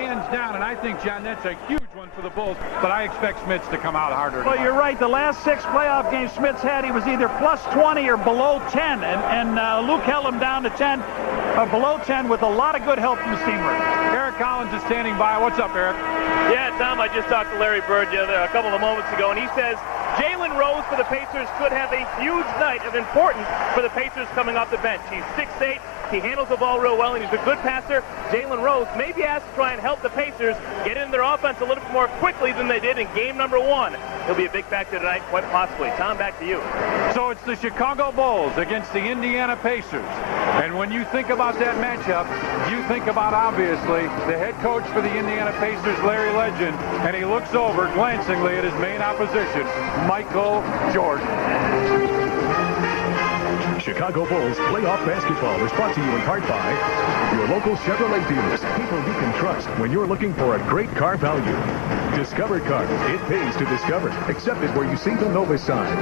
hands down, and I think, John, that's a huge one for the Bulls, but I expect Smits to come out harder. Well, you're right. The last 6 playoff games Smits had, he was either plus 20 or below 10, and Luke held him down to 10, below 10 with a lot of good help from his teammates. Eric Collins is standing by. What's up, Eric? Yeah, Tom, I just talked to Larry Bird a couple of moments ago, and he says Jalen Rose for the Pacers could have a huge night of importance for the Pacers coming off the bench. He's 6'8". He handles the ball real well, and he's a good passer. Jalen Rose may be asked to try and help the Pacers get into their offense a little bit more quickly than they did in game number 1. He'll be a big factor tonight, quite possibly. Tom, back to you. So it's the Chicago Bulls against the Indiana Pacers. And when you think about that matchup, you think about, obviously, the head coach for the Indiana Pacers, Larry Legend, and he looks over glancingly at his main opposition, Michael Jordan. Chicago Bulls playoff basketball is brought to you in part by your local Chevrolet dealers, people you can trust when you're looking for a great car value. Discover Car, it pays to discover, except it where you see the Nova sign.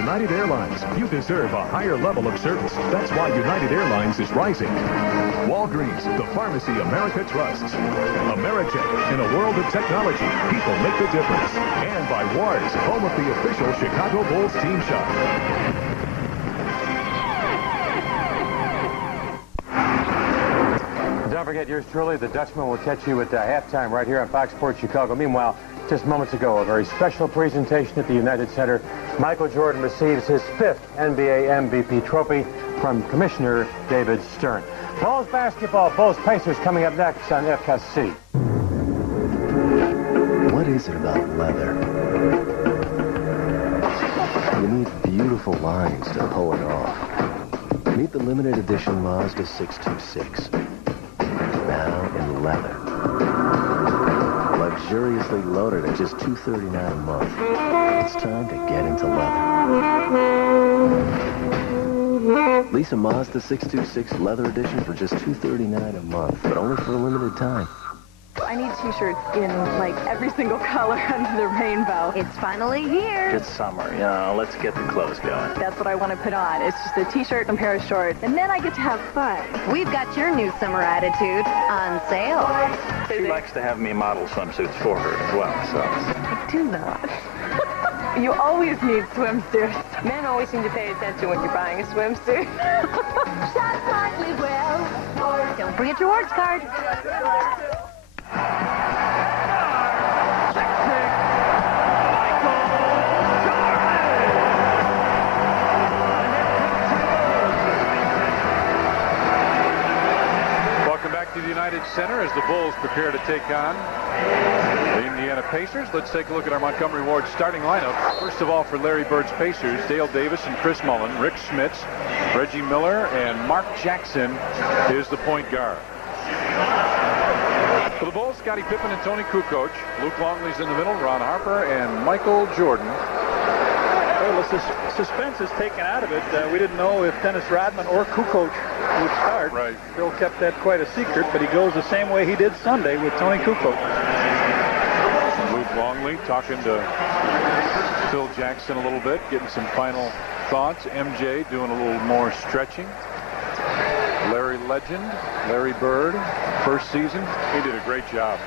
United Airlines, you deserve a higher level of service. That's why United Airlines is rising. Walgreens, the pharmacy America trusts. Ameritech, in a world of technology, people make the difference. And by Wars, home of the official Chicago Bulls team shop. Don't forget, yours truly, the Dutchman, will catch you at halftime right here on Fox Sports Chicago. Meanwhile, just moments ago, a very special presentation at the United Center. Michael Jordan receives his 5th NBA MVP trophy from Commissioner David Stern. Bulls basketball, Bulls Pacers coming up next on FSC. What is it about leather? You need beautiful lines to pull it off. Meet the limited edition Mazda 626. Now in leather. Luxuriously loaded at just $239 a month. It's time to get into leather. Lease a Mazda 626 leather edition for just $239 a month, but only for a limited time. I need t-shirts in, like, every single color under the rainbow. It's finally here. It's summer, you know, let's get the clothes going. That's what I want to put on. It's just a t-shirt and a pair of shorts, and then I get to have fun. We've got your new summer attitude on sale. She likes to have me model swimsuits for her as well, so. I do not. You always need swimsuits. Men always seem to pay attention when you're buying a swimsuit. Shot slightly well. Don't forget your rewards card. Welcome back to the United Center as the Bulls prepare to take on the Indiana Pacers. Let's take a look at our Montgomery Ward starting lineup. First of all, for Larry Bird's Pacers, Dale Davis and Chris Mullin, Rick Smits, Reggie Miller, and Mark Jackson is the point guard. For the Bulls, Scottie Pippen and Tony Kukoc. Luke Longley's in the middle, Ron Harper, and Michael Jordan. Well, the suspense is taken out of it. We didn't know if Dennis Rodman or Kukoc would start. Right. Phil kept that quite a secret, but he goes the same way he did Sunday with Tony Kukoc. Luke Longley talking to Phil Jackson a little bit, getting some final thoughts. MJ doing a little more stretching. Larry Legend, Larry Bird, first season. He did a great job.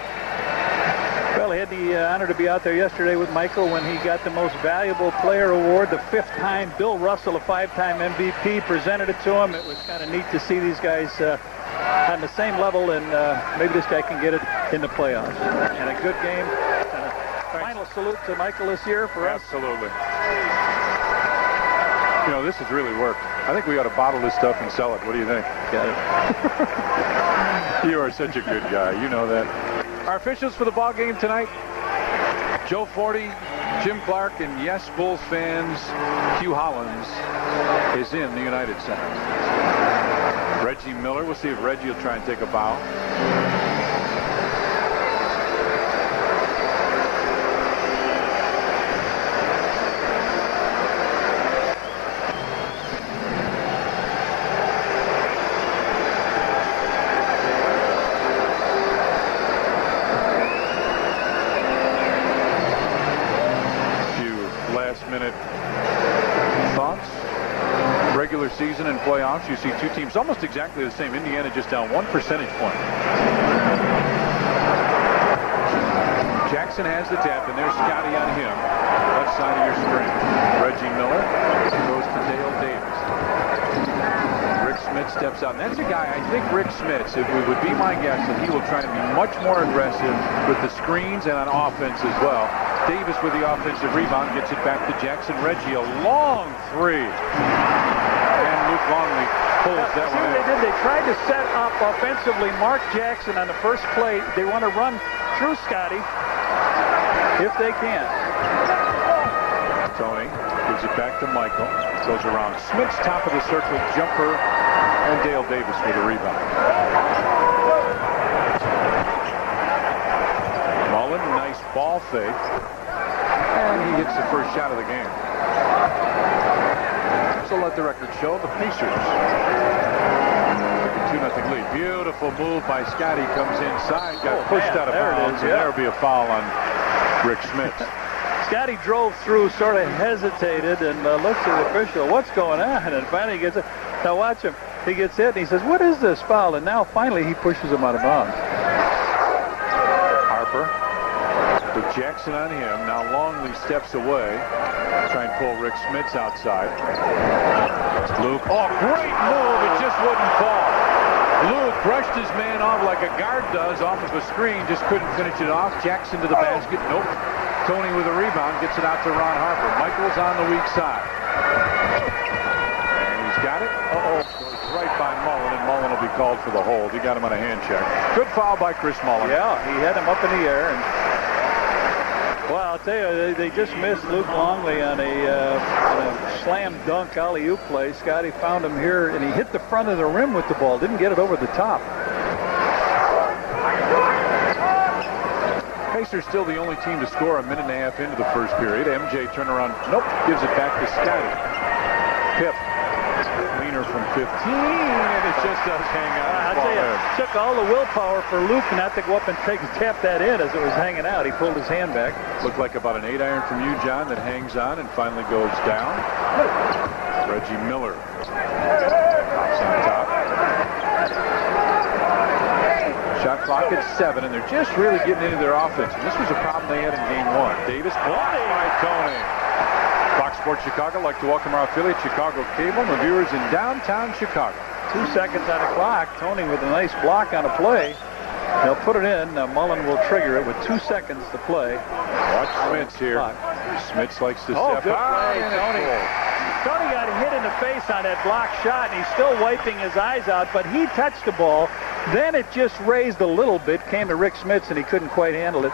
Well, he had the honor to be out there yesterday with Michael when he got the Most Valuable Player Award, the 5th time. Bill Russell, a 5-time MVP, presented it to him. It was kind of neat to see these guys on the same level, and maybe this guy can get it in the playoffs. And a good game. And a final salute to Michael this year for us. Absolutely. You know, this has really worked. I think we ought to bottle this stuff and sell it. What do you think? Got it. You are such a good guy. You know that. Our officials for the ball game tonight, Joe Forty, Jim Clark, and yes, Bulls fans, Hugh Hollins is in the United Center. Reggie Miller, we'll see if Reggie will try and take a bow. Season and playoffs, you see two teams almost exactly the same. Indiana just down 1 percentage point. Jackson has the tap, and there's Scotty on him. Left side of your screen. Reggie Miller goes to Dale Davis. Rick Smith steps out. And that's a guy, I think Rick Smith, it would be my guess that he will try to be much more aggressive with the screens and on offense as well. Davis with the offensive rebound gets it back to Jackson. Reggie, a long three. And Luke Longley pulls that one in. They did. They tried to set up offensively Mark Jackson on the first play. They want to run through Scotty if they can. Tony gives it back to Michael. Goes around Smith's top of the circle jumper, and Dale Davis with a rebound. Mullen, nice ball fake, and he hits the first shot of the game. So let the record show the Pacers. 2-0 lead. Beautiful move by Scotty. Comes inside, got pushed out of bounds, and there'll be a foul on Rick Smith. Scotty drove through, sort of hesitated, and looks at the official. What's going on? And finally he gets it. Now watch him. He gets hit, and he says, "What is this foul?" And now finally he pushes him out of bounds. Harper with Jackson on him. Now Longley steps away. Try and pull Rick Smith outside. Luke. Oh, great move. It just wouldn't fall. Luke brushed his man off like a guard does off of a screen. Just couldn't finish it off. Jackson to the basket. Nope. Tony with a rebound gets it out to Ron Harper. Michael's on the weak side. And he's got it. Goes right by Mullen, and Mullen will be called for the hold. He got him on a hand check. Good foul by Chris Mullen. Yeah, he had him up in the air. And well, I'll tell you, they just missed Luke Longley on a slam dunk alley-oop play. Scotty found him here, and he hit the front of the rim with the ball. Didn't get it over the top. Pacers still the only team to score a minute and a half into the first period. MJ turnaround. Nope. Gives it back to Scotty. Pip. Leaner from 15, and it just does hang out. I'll tell you, it took all the willpower for Luke not to go up and tap that in as it was hanging out. He pulled his hand back. Looked like about an 8-iron from you, John, that hangs on and finally goes down. Reggie Miller. Pops on top. Shot clock at 7, and they're just really getting into their offense. And this was a problem they had in game 1. Davis blocked by Tony. Fox Sports Chicago like to welcome our affiliate Chicago Cable and the viewers in downtown Chicago. 2 seconds on the clock. Tony with a nice block on a play. They'll put it in. Mullen will trigger it with 2 seconds to play. Watch Smits here. Smits likes to step good out. Play, Tony. Tony got hit in the face on that block shot, and he's still wiping his eyes out, but he touched the ball. Then it just raised a little bit, came to Rick Smits, and he couldn't quite handle it.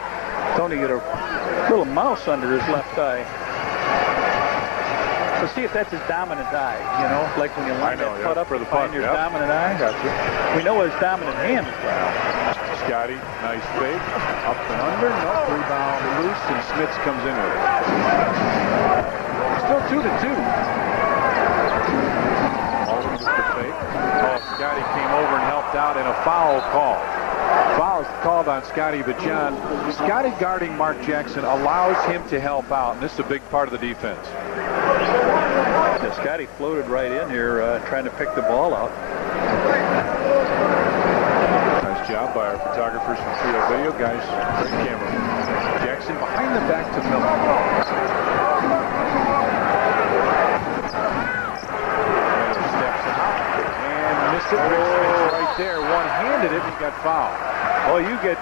Tony got a little mouse under his left eye. So see if that's his dominant eye, you know, like when you line that putt up for the find putt, your dominant eye. Gotcha. We know his dominant hand as well. Scotty, nice fake, up and under, no rebound loose, and Smits comes in with it. Still 2-2. Mullen with the fake. Oh, Scotty came over and helped out in a foul call. Foul is called on Scotty, but John, Scotty guarding Mark Jackson allows him to help out, and this is a big part of the defense. Yeah, Scotty floated right in here trying to pick the ball out. Nice job by our photographers from Trio Video. Guys, great camera. Jackson behind the back to Miller. Steps out and missed it. Right there, one-handed it, and he got fouled. Well, you get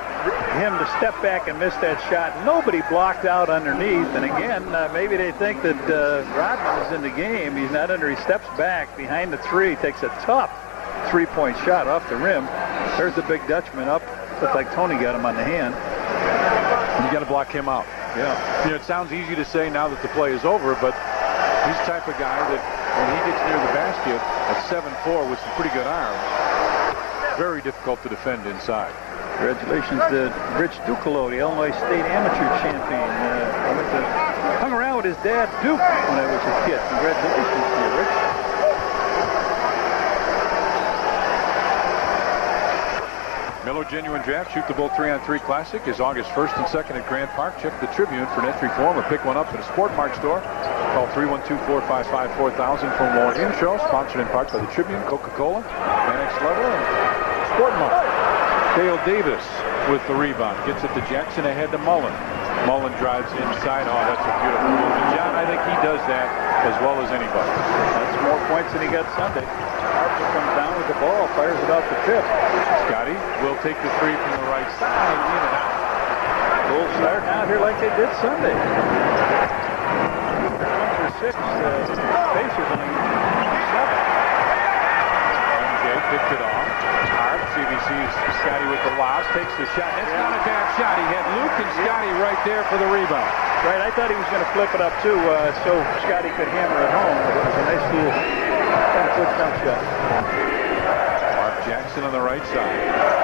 him to step back and miss that shot. Nobody blocked out underneath. And again, maybe they think that Rodman is in the game. He's not under. He steps back behind the three, takes a tough three-point shot off the rim. There's the big Dutchman up. Looked like Tony got him on the hand. You got to block him out. Yeah. You know, it sounds easy to say now that the play is over, but he's the type of guy that when he gets near the basket at 7'4" with some pretty good arms, very difficult to defend inside. Congratulations to Rich Ducalo, the Illinois State Amateur Champion. Hung around with his dad, Duke, when I was a kid. Congratulations to you, Rich. Miller Genuine Draft Shoot the Bull 3-on-3 Classic is August 1st and 2nd at Grant Park. Check the Tribune for an entry form or pick one up at a Sport Mart store. Call 312-455-4000 for more intro. Sponsored in part by the Tribune, Coca-Cola, Annex Level, and Sport Mart. Dale Davis with the rebound. Gets it to Jackson ahead to Mullen. Mullen drives inside. Oh, that's a beautiful move. And John, I think he does that as well as anybody. That's more points than he got Sunday. Harper comes down with the ball, fires it out the tip. Scotty will take the three from the right side. In and out. Bulls start out here like they did Sunday. 1 for 6. Pacers only 7. MJ picked it off. Hart, CBC's Scotty with the lob, takes the shot. That's not a bad shot. He had Luke and Scotty right there for the rebound. Right, I thought he was going to flip it up too, so Scotty could hammer it home. But it was a nice little kind of quick jump shot. Mark Jackson on the right side.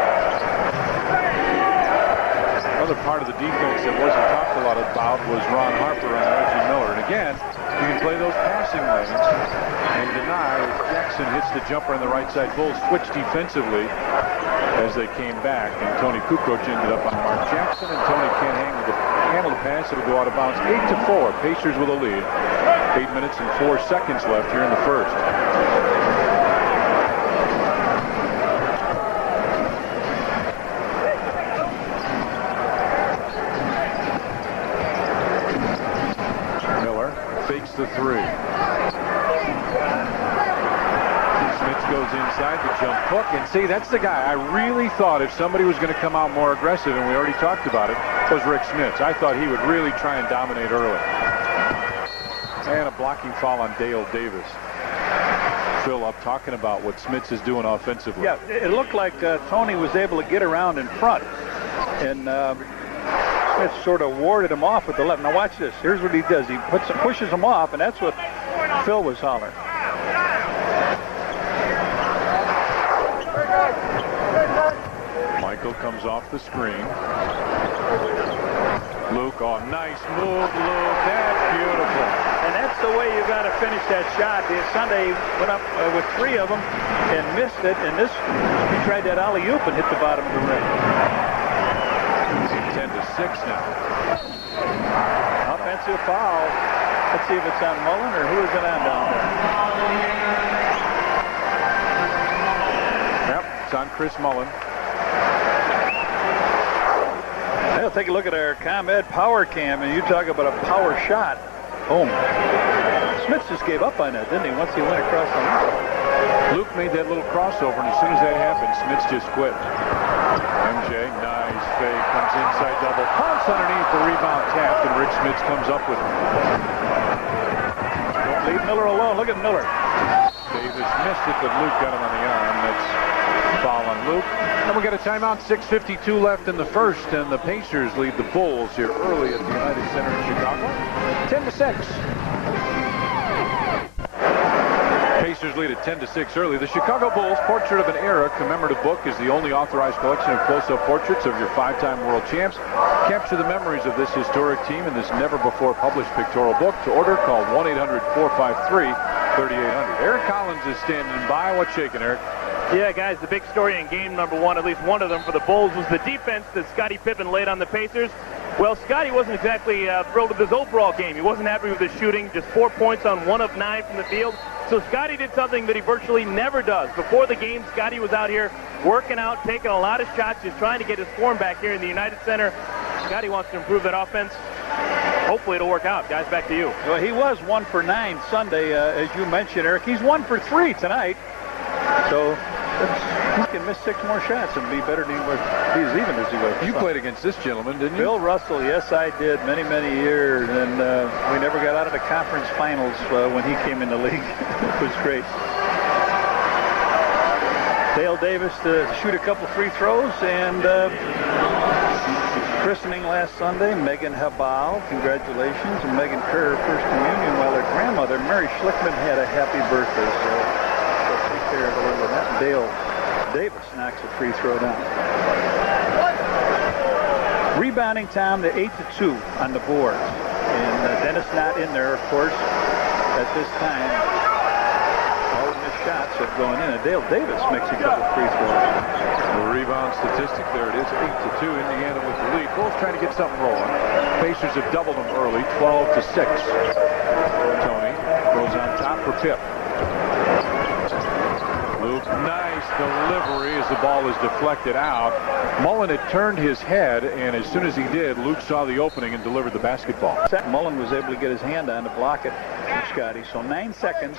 Another part of the defense that wasn't talked a lot about was Ron Harper on Reggie Miller. And again, you can play those passing lanes and deny as Jackson hits the jumper on the right side. Bulls switch defensively as they came back, and Tony Kukoc ended up on Mark Jackson, and Tony can't handle the pass. It'll go out of bounds. 8-4. Pacers with a lead. 8 minutes and 4 seconds left here in the first. The three. Smith goes inside the jump hook, and see, that's the guy. I really thought if somebody was going to come out more aggressive, and we already talked about it, was Rick Smits. I thought he would really try and dominate early. And a blocking foul on Dale Davis. Phil up talking about what Smits is doing offensively. Yeah, it looked like Tony was able to get around in front, and Smith sort of warded him off with the left. Now watch this. Here's what he does. He pushes him off, and that's what Phil was hollering. Michael comes off the screen. Luke, oh, nice move, Luke. That's beautiful. And that's the way you got to finish that shot. Sunday went up with 3 of them and missed it, and this, he tried that alley-oop and hit the bottom of the rim. 10-6 now. Offensive foul. Let's see if it's on Mullen or who is it on down there. Yep, it's on Chris Mullen. Well, take a look at our ComEd power cam, and you talk about a power shot. Boom. Smith just gave up on that, didn't he, once he went across the line? Luke made that little crossover, and as soon as that happened, Smith just quit. MJ, nice fake, comes inside double, pounce underneath, the rebound tapped, and Rick Smits comes up with it. Don't leave Miller alone. Look at Miller. Davis missed it, but Luke got him on the arm. That's foul on Luke. And we got a timeout, 6:52 left in the first, and the Pacers lead the Bulls here early at the United Center in Chicago, 10-6. Pacers lead at 10-6 early. The Chicago Bulls Portrait of an Era commemorative book is the only authorized collection of close-up portraits of your 5-time world champs. Capture the memories of this historic team in this never-before-published pictorial book. To order, call 1-800-453-3800. Eric Collins is standing by. What's shaking, Eric? Yeah, guys, the big story in game number 1, at least one of them for the Bulls, was the defense that Scottie Pippen laid on the Pacers. Well, Scotty wasn't exactly thrilled with his overall game. He wasn't happy with his shooting, just 4 points on 1 of 9 from the field. So Scotty did something that he virtually never does. Before the game, Scotty was out here working out, taking a lot of shots, just trying to get his form back here in the United Center. Scotty wants to improve that offense. Hopefully it'll work out. Guys, back to you. Well, he was 1 for 9 Sunday, as you mentioned, Eric. He's 1 for 3 tonight. So he can miss 6 more shots and be better than he was. He's even as he was. You played against this gentleman, didn't you? Bill Russell, yes, I did, many, many years. And we never got out of the conference finals when he came in the league. It was great. Dale Davis to shoot a couple free throws, and christening last Sunday, Megan Habal, congratulations, and Megan Kerr, first communion, while her grandmother, Mary Schlickman, had a happy birthday. So let's take care of a little of that. Dale Davis knocks a free throw down. Rebounding time to 8-2 on the board. And Dennis not in there, of course, at this time. All of his shots have gone in. And Dale Davis makes a couple free throws. The rebound statistic, there it is, 8-2. Indiana with the lead. Bulls trying to get something rolling. Pacers have doubled them early, 12-6. Tony goes on top for Pip. Luke Nice delivery as the ball was deflected out. Mullen had turned his head, and as soon as he did, Luke saw the opening and delivered the basketball. Mullen was able to get his hand on to block it from Scotty. So 9 seconds.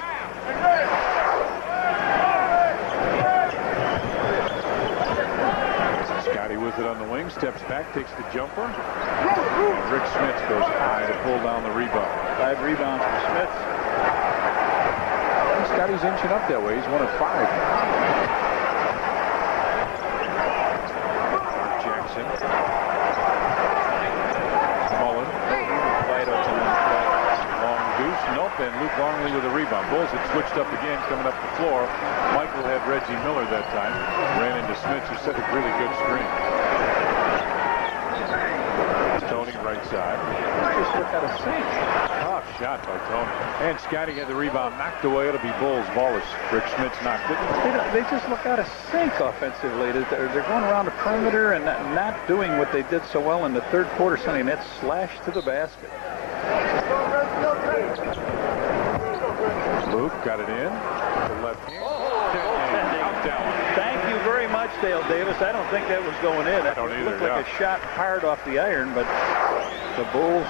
Scotty with it on the wing, steps back, takes the jumper. Rick Smits goes high to pull down the rebound. 5 rebounds for Smits. Scotty's inching up that way. He's 1 of 5. Jackson. Mullen. Long deuce. Nope. And Luke Longley with a rebound. Bulls had switched up again coming up the floor. Michael had Reggie Miller that time. Ran into Smits, who set a really good screen. Tony right side. Just look at a sink. Tough shot by Tony. And Scotty had the rebound knocked away. It'll be Bulls ball as Rick Smits knocked it. They just look out of sync offensively. They're going around the perimeter and not doing what they did so well in the third quarter Sunday. And that's slashed to the basket. Luke got it in. The left hand. Thank you very much, Dale Davis. I don't think that was going in. I don't either. It looked like a shot hard off the iron, but the Bulls.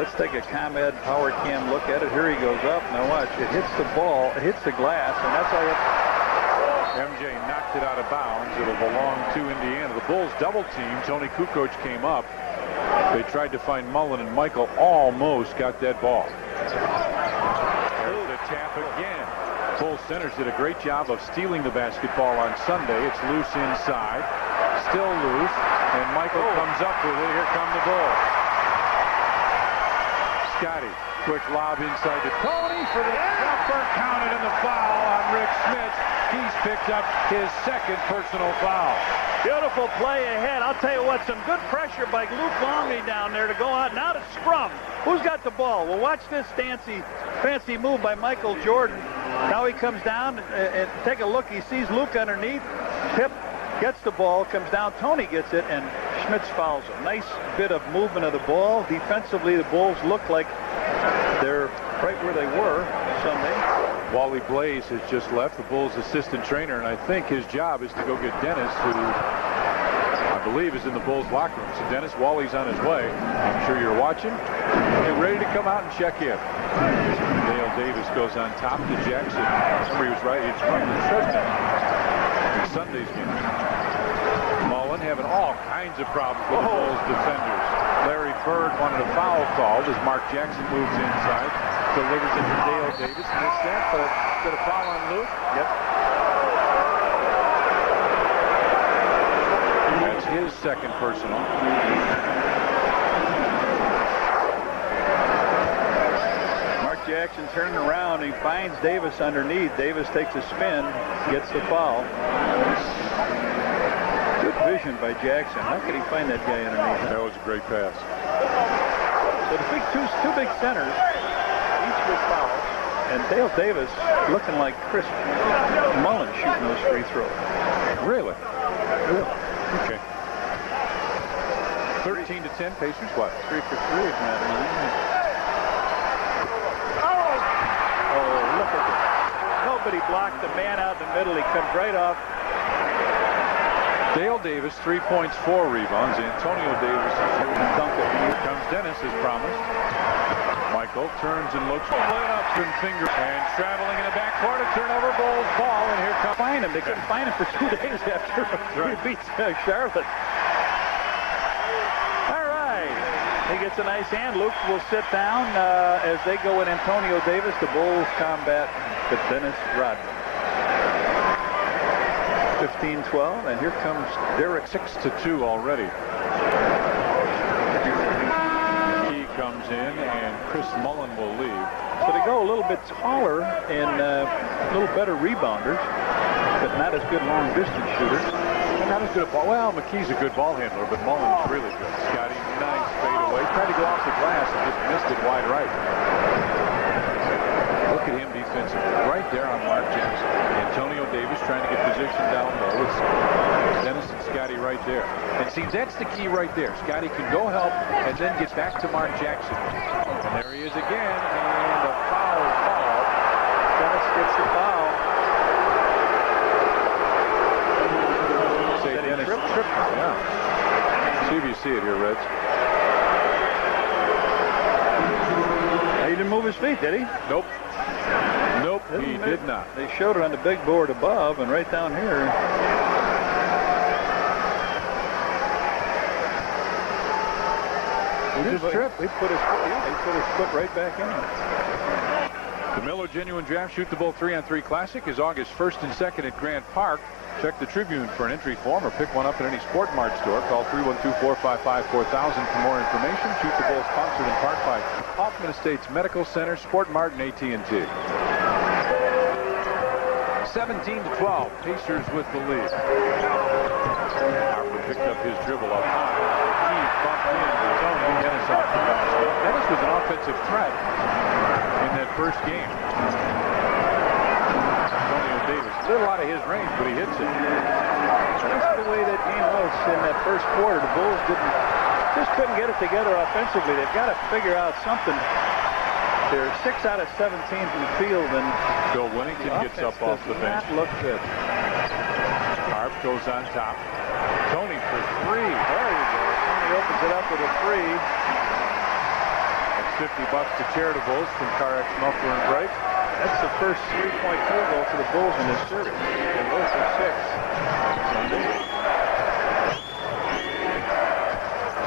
Let's take a ComEd power cam look at it. Here he goes up. Now watch. It hits the ball. It hits the glass, and that's how it. MJ knocked it out of bounds. It'll belong to Indiana. The Bulls double team. Tony Kukoc came up. They tried to find Mullen, and Michael almost got that ball. There's the tap again. Bulls centers did a great job of stealing the basketball on Sunday. It's loose inside. Still loose. And Michael comes up with it. Here come the Bulls. Scotty, quick lob inside to Tony for the jumper, counted in the foul on Rick Smits. He's picked up his second personal foul. Beautiful play ahead. I'll tell you what, some good pressure by Luke Longley down there to go out. Now to scrum. Who's got the ball? Well, watch this fancy move by Michael Jordan. Now he comes down and take a look. He sees Luke underneath. Pip gets the ball, comes down. Tony gets it, and Smits fouls him. Nice bit of movement of the ball. Defensively, the Bulls look like they're right where they were Sunday. Wally Blaze has just left, the Bulls assistant trainer, and I think his job is to go get Dennis, who I believe is in the Bulls locker room. So Dennis, Wally's on his way. I'm sure you're watching. Get ready to come out and check in. Dale Davis goes on top to Jackson. Remember, he was right. It's running the touchdown in Sunday's game. Mullen having all kinds of problems with the Bulls defenders. Larry Bird wanted a foul called as Mark Jackson moves inside. Delivers it to Dale Davis. Missed that, but got a foul on Luke. Yep. That's his second personal. Mark Jackson turning around. He finds Davis underneath. Davis takes a spin, gets the foul. Good vision by Jackson. How could he find that guy underneath? That was a great pass. So the two big centers, each with fouls, and Dale Davis looking like Chris Mullen shooting those free throws. Really? Okay. 13-10, Pacers what? 3 for 3 is mattering. Oh, look at this. Nobody blocked the man out in the middle. He comes right off. Dale Davis, 3 points, 4 rebounds. Antonio Davis is here. Here comes Dennis, as promised. Michael turns and looks. Up and finger. And traveling in the backcourt, a turnover, Bulls ball. And here comes. Find him. They couldn't find him for 2 days after he beat Charlotte. All right. He gets a nice hand. Luke will sit down as they go in Antonio Davis. The Bulls combat with Dennis Rodman. 15-12, and here comes Derek 6-2 already. He comes in, and Chris Mullen will leave. So they go a little bit taller and a little better rebounders, but not as good long distance shooters. Not as good a ball. Well, McKee's a good ball handler, but Mullen's really good. Scotty, nice fade away. Tried to go off the glass and just missed it wide right. Look at him defensively. Right there on Mark Jackson. Antonio Davis trying to get position down low. It's Dennis and Scotty right there. And see, that's the key right there. Scotty can go help and then get back to Mark Jackson. And there he is again. And a foul. Dennis gets the foul. Yeah. See if you see it here, Reds. He didn't move his feet, did he? Nope. Nope, he did not. They showed it on the big board above and right down here. He just tripped. He put his foot right back in it. The Miller Genuine Draft Shoot the Bull 3-on-3 Classic is August 1st and 2nd at Grant Park. Check the Tribune for an entry form or pick one up at any Sport Mart store. Call 312-455-4000 for more information. Shoot the Bull sponsored in part by Hoffman Estates Medical Center, Sport Mart, and AT&T. 17-12. Pacers with the lead. Harper picked up his dribble up high. He bumped in with Tony Dennis off the basket. Dennis was an offensive threat in that first game. Davis, a little out of his range, but he hits it. That's the way that game was in that first quarter. The Bulls just couldn't get it together offensively. They've got to figure out something. They're 6 out of 17 from the field, and Bill Winnington gets up off the bench. Look good. Harp goes on top. Tony for three. There you go. Tony opens it up with a three. That's $50 to charitables from CarX Muffler and Brake. That's the first three-point field goal for the Bulls in this series. And both are 6.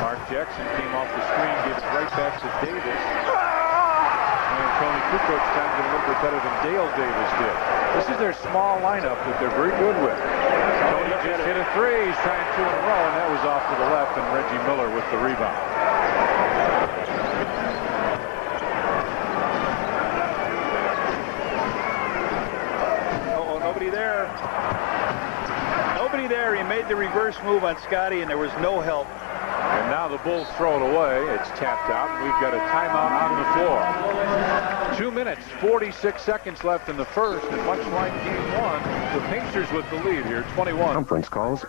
Mark Jackson came off the screen, gave it right back to Davis. And Tony Kukoc timed it a little bit better than Dale Davis did. This is their small lineup that they're very good with. Tony just hit a three. He's trying 2 in a row, and that was off to the left, and Reggie Miller with the rebound. Nobody there. He made the reverse move on Scotty, and there was no help. And now the Bulls throw it away. It's tapped out, and we've got a timeout on the floor. 2 minutes, 46 seconds left in the first, and much like game 1, the Pacers with the lead here, 21. Conference calls.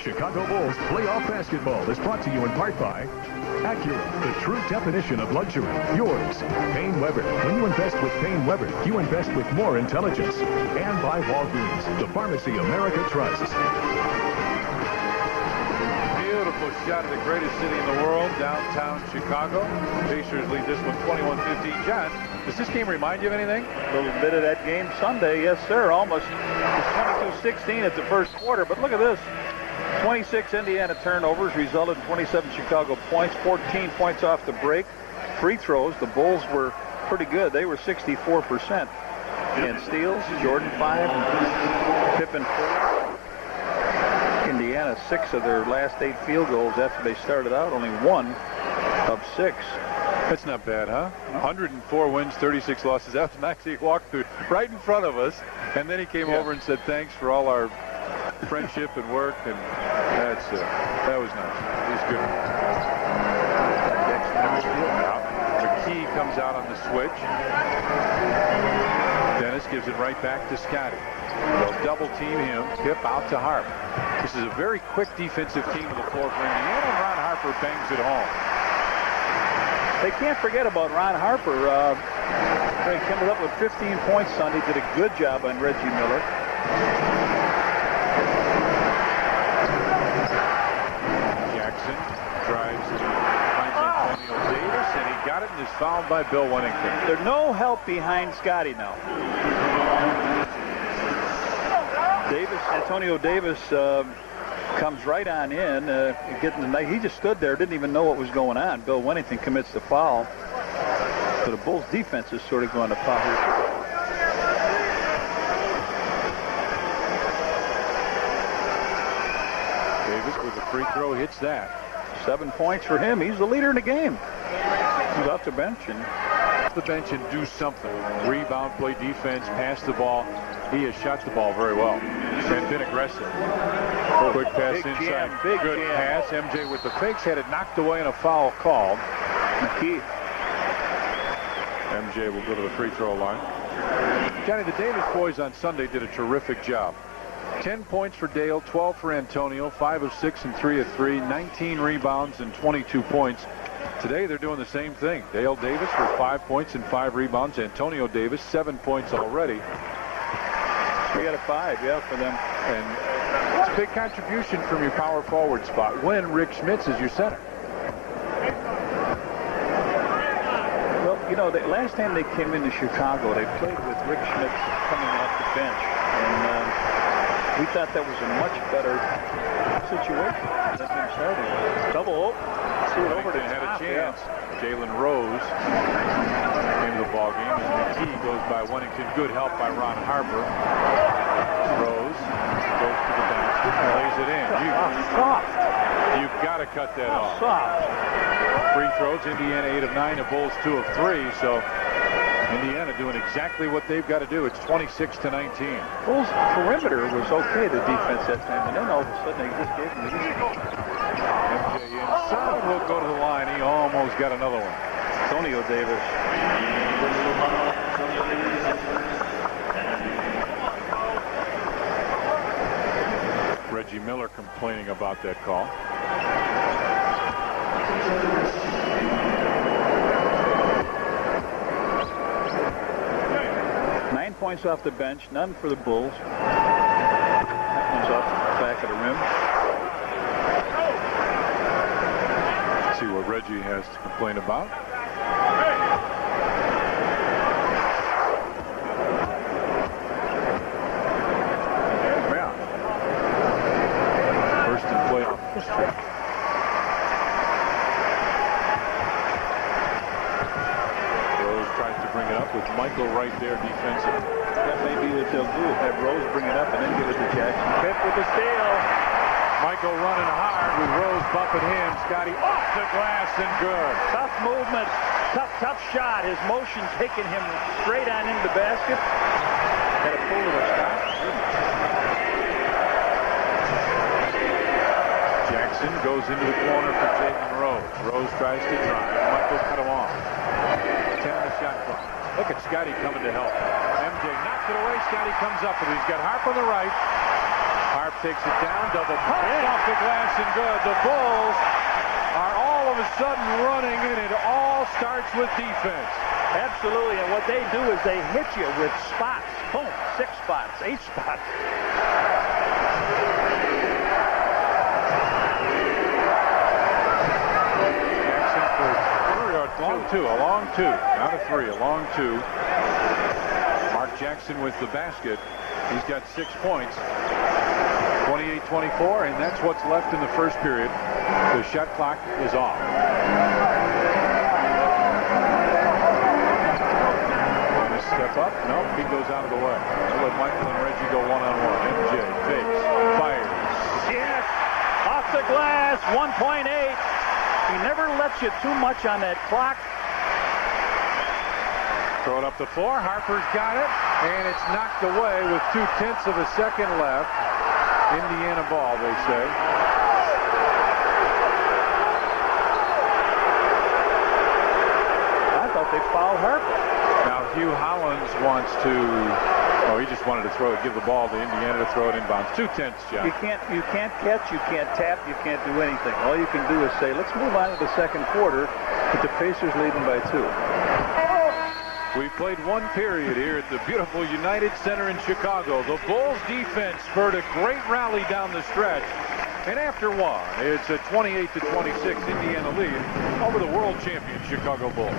Chicago Bulls playoff basketball is brought to you in part by Acura, the true definition of luxury. Yours, Payne Weber. When you invest with Payne Weber, you invest with more intelligence. And by Walgreens, the pharmacy America trusts. Beautiful shot of the greatest city in the world, downtown Chicago. Pacers lead this one 21-15. John, does this game remind you of anything? A little bit of that game Sunday, yes, sir. Almost. It's 22-16 at the first quarter, but look at this. 26 Indiana turnovers resulted in 27 Chicago points, 14 points off the break. Free throws, the Bulls were pretty good. They were 64%. And steals, Jordan 5 and Pippen 4. Indiana 6 of their last 8 field goals after they started out, only 1 of 6. That's not bad, huh? 104 wins, 36 losses. That was nice. He walked through right in front of us, and then he came over and said thanks for all our friendship and work, and that was nice. He's good. McKee comes out on the switch. Dennis gives it right back to Scotty. They'll double team him. Pip out to Harp. This is a very quick defensive team on the floor for Indiana, and Ron Harper bangs it home. They can't forget about Ron Harper. He came up with 15 points Sunday. Did a good job on Reggie Miller. Drives and finds Antonio Davis, and he got it and is fouled by Bill Winnington. There's no help behind Scotty now. Antonio Davis comes right on in, getting the night. He just stood there, didn't even know what was going on. Bill Winnington commits the foul. So the Bulls defense is sort of going to foul here. Davis with a free throw hits that. 7 points for him. He's the leader in the game. He's off the bench and do something. Rebound, play defense, pass the ball. He has shot the ball very well and been aggressive. Quick pass inside. Jam, good jam. Pass. MJ with the fakes, had it knocked away and a foul called. McKee. MJ will go to the free throw line. Johnny, the Davis boys on Sunday did a terrific job. 10 points for Dale, 12 for Antonio, 5 of 6 and 3 of 3, 19 rebounds and 22 points. Today they're doing the same thing. Dale Davis with 5 points and 5 rebounds. Antonio Davis 7 points already. 3 out of 5, yeah, for them. And big contribution from your power forward spot when Rick Schmitz is your center. Well, you know, the last time they came into Chicago, they played with Rick Schmitz coming off the bench. And we thought that was a much better situation than him starting. Double open. See it over to had top. a chance. Jalen Rose into the ball game as McKee goes by Wennington. Good help by Ron Harper. Rose goes to the basket, lays it in. You've got to cut that off. Soft. Free throws. Indiana 8 of 9. The Bulls 2 of 3. So Indiana doing exactly what they've got to do. It's 26 to 19. Bulls perimeter was okay, the defense that time, and then all of a sudden they just gave them the easy. MJ inside will go to the line. He almost got another one. Antonio Davis. Reggie Miller complaining about that call. Points off the bench, none for the Bulls. That one's off the back of the rim. Let's see what Reggie has to complain about. Yeah. First in playoff history. Bring it up with Michael right there defensively. That may be what they'll do. Have Rose bring it up and then give it to Jackson. Pitt with the steal. Michael running hard with Rose bumping him. Scotty off the glass and good. Tough movement. Tough shot. His motion taking him straight on into the basket. Had a pull to a stop. Jackson goes into the corner for Jalen Rose. Rose tries to drive. Michael cut him off. 10 on the shot clock. Look at Scotty coming to help. MJ knocks it away. Scotty comes up with it. He's got Harp on the right. Harp takes it down. Double pump off the glass and good. The Bulls are all of a sudden running, and it all starts with defense. Absolutely, and what they do is they hit you with spots. Boom, 6 spots, 8 spots. A long two, not a 3, a long 2. Mark Jackson with the basket. He's got 6 points. 28-24, and that's what's left in the first period. The shot clock is off. Want to step up? No, he goes out of the way. We'll let Michael and Reggie go one-on-one. MJ fakes, fires. Yes, off the glass, 1.8. He never lets you too much on that clock. Throw it up the floor. Harper's got it, and it's knocked away with 0.2 of a second left. Indiana ball, they say. I thought they fouled Harper. Now Hugh Hollins wants to. Oh, he just wanted to throw it, give the ball to Indiana to throw it inbounds. 0.2, John. You can't catch, you can't tap, you can't do anything. All you can do is say, let's move on to the second quarter, with the Pacers leading by 2. We played one period here at the beautiful United Center in Chicago. The Bulls defense spurred a great rally down the stretch. And after one, it's a 28-26 Indiana lead over the world champion Chicago Bulls.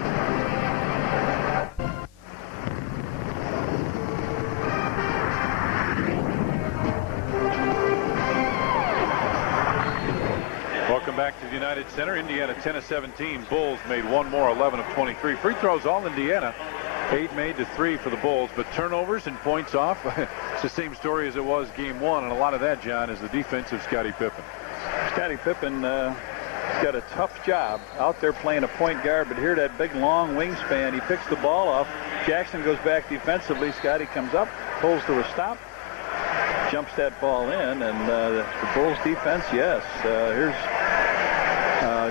Welcome back to the United Center. Indiana 10 of 17. Bulls made one more, 11 of 23. Free throws all Indiana. 8 made to 3 for the Bulls, but turnovers and points off. It's the same story as it was game 1, and a lot of that, John, is the defense of Scottie Pippen. Scottie Pippen got a tough job out there playing a point guard, but here that big long wingspan, he picks the ball off. Jackson goes back defensively. Scottie comes up, pulls to a stop, jumps that ball in, and the Bulls defense, yes. Here's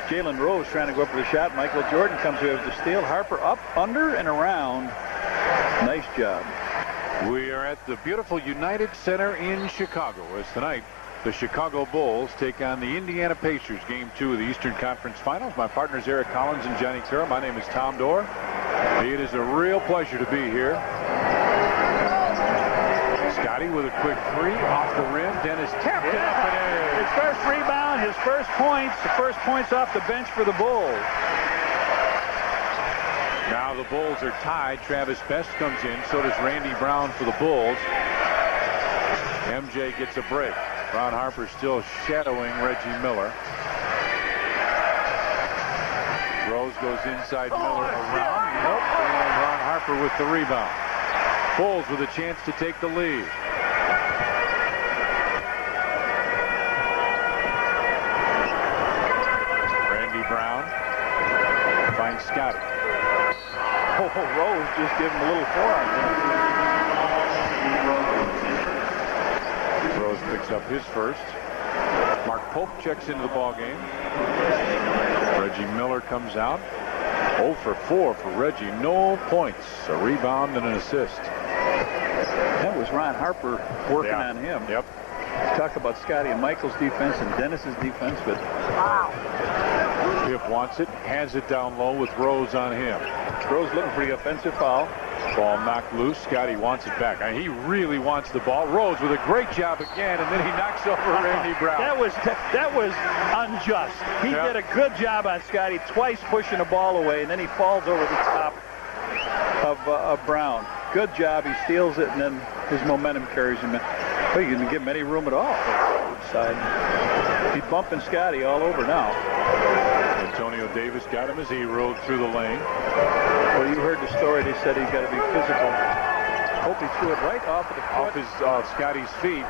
Jalen Rose trying to go up for the shot. Michael Jordan comes here with the steal. Harper up, under, and around. Nice job. We are at the beautiful United Center in Chicago as tonight the Chicago Bulls take on the Indiana Pacers, game 2 of the Eastern Conference Finals. My partners Eric Collins and Johnny Cura. My name is Tom Dorr. It is a real pleasure to be here. Scotty with a quick three off the rim. Dennis tapped it up and in. His first rebound, his first points. The first points off the bench for the Bulls. Now the Bulls are tied. Travis Best comes in. So does Randy Brown for the Bulls. MJ gets a break. Ron Harper still shadowing Reggie Miller. Rose goes inside Miller around. Nope. And Ron Harper with the rebound. Bulls with a chance to take the lead. Randy Brown finds Scotty. Oh, Rose just gave him a little forearm. Rose picks up his first. Mark Pope checks into the ball game. Reggie Miller comes out. 0 for 4 for Reggie. No points. A rebound and an assist. That was Ron Harper working on him. Yep. Talk about Scotty and Michael's defense and Dennis's defense, but wow. Piff wants it, has it down low with Rose on him. Rose looking for the offensive foul. Ball knocked loose. Scotty wants it back. I mean, he really wants the ball. Rose with a great job again, and then he knocks over Randy Brown. That was unjust. He did a good job on Scotty, twice pushing the ball away, and then he falls over the top of Brown. Good job. He steals it, and then his momentum carries him in. Well, he didn't give him any room at all. Side. He's bumping Scotty all over now. Antonio Davis got him as he rode through the lane. Well, you heard the story. They said he's got to be physical. Hope he threw it right off of Scotty's feet.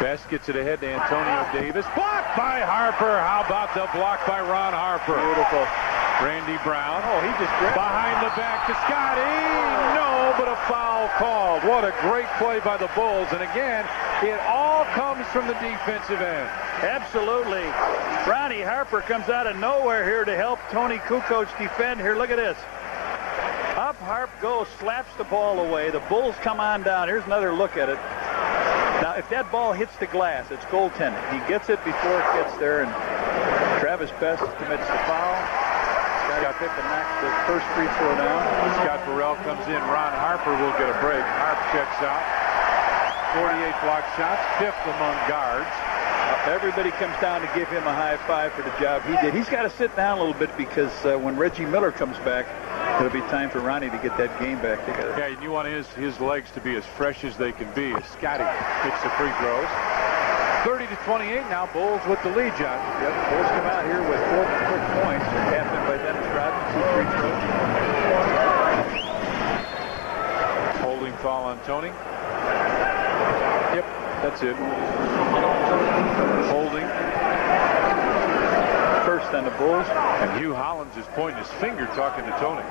Best gets it ahead to Antonio Davis. Blocked by Harper. How about the block by Ron Harper? Beautiful. Randy Brown. Oh, he just grabbed behind the back to Scotty. No, but a foul called. What a great play by the Bulls. And again, it all comes from the defensive end. Absolutely. Ronnie Harper comes out of nowhere here to help Tony Kukoc defend. Here, look at this. Up Harp goes, slaps the ball away. The Bulls come on down. Here's another look at it. Now, if that ball hits the glass, it's goaltending. He gets it before it gets there, and Travis Best commits the foul. Scott Pippen knocks the first free throw down. Scott Burrell comes in. Ron Harper will get a break. Harp checks out. 48 block shots, 5th among guards. Everybody comes down to give him a high five for the job he did. He's got to sit down a little bit because when Reggie Miller comes back, it'll be time for Ronnie to get that game back together. Yeah, you want his legs to be as fresh as they can be. Scotty hits the free throws. 30-28 now. Bulls with the lead, John. Yep, Bulls come out here with 4 quick points. Captained by Dennis Rodman, 2 free throws. Holding foul on Tony. Yep, that's it. Holding. First on the Bulls. And Hugh Hollins is pointing his finger talking to Tony.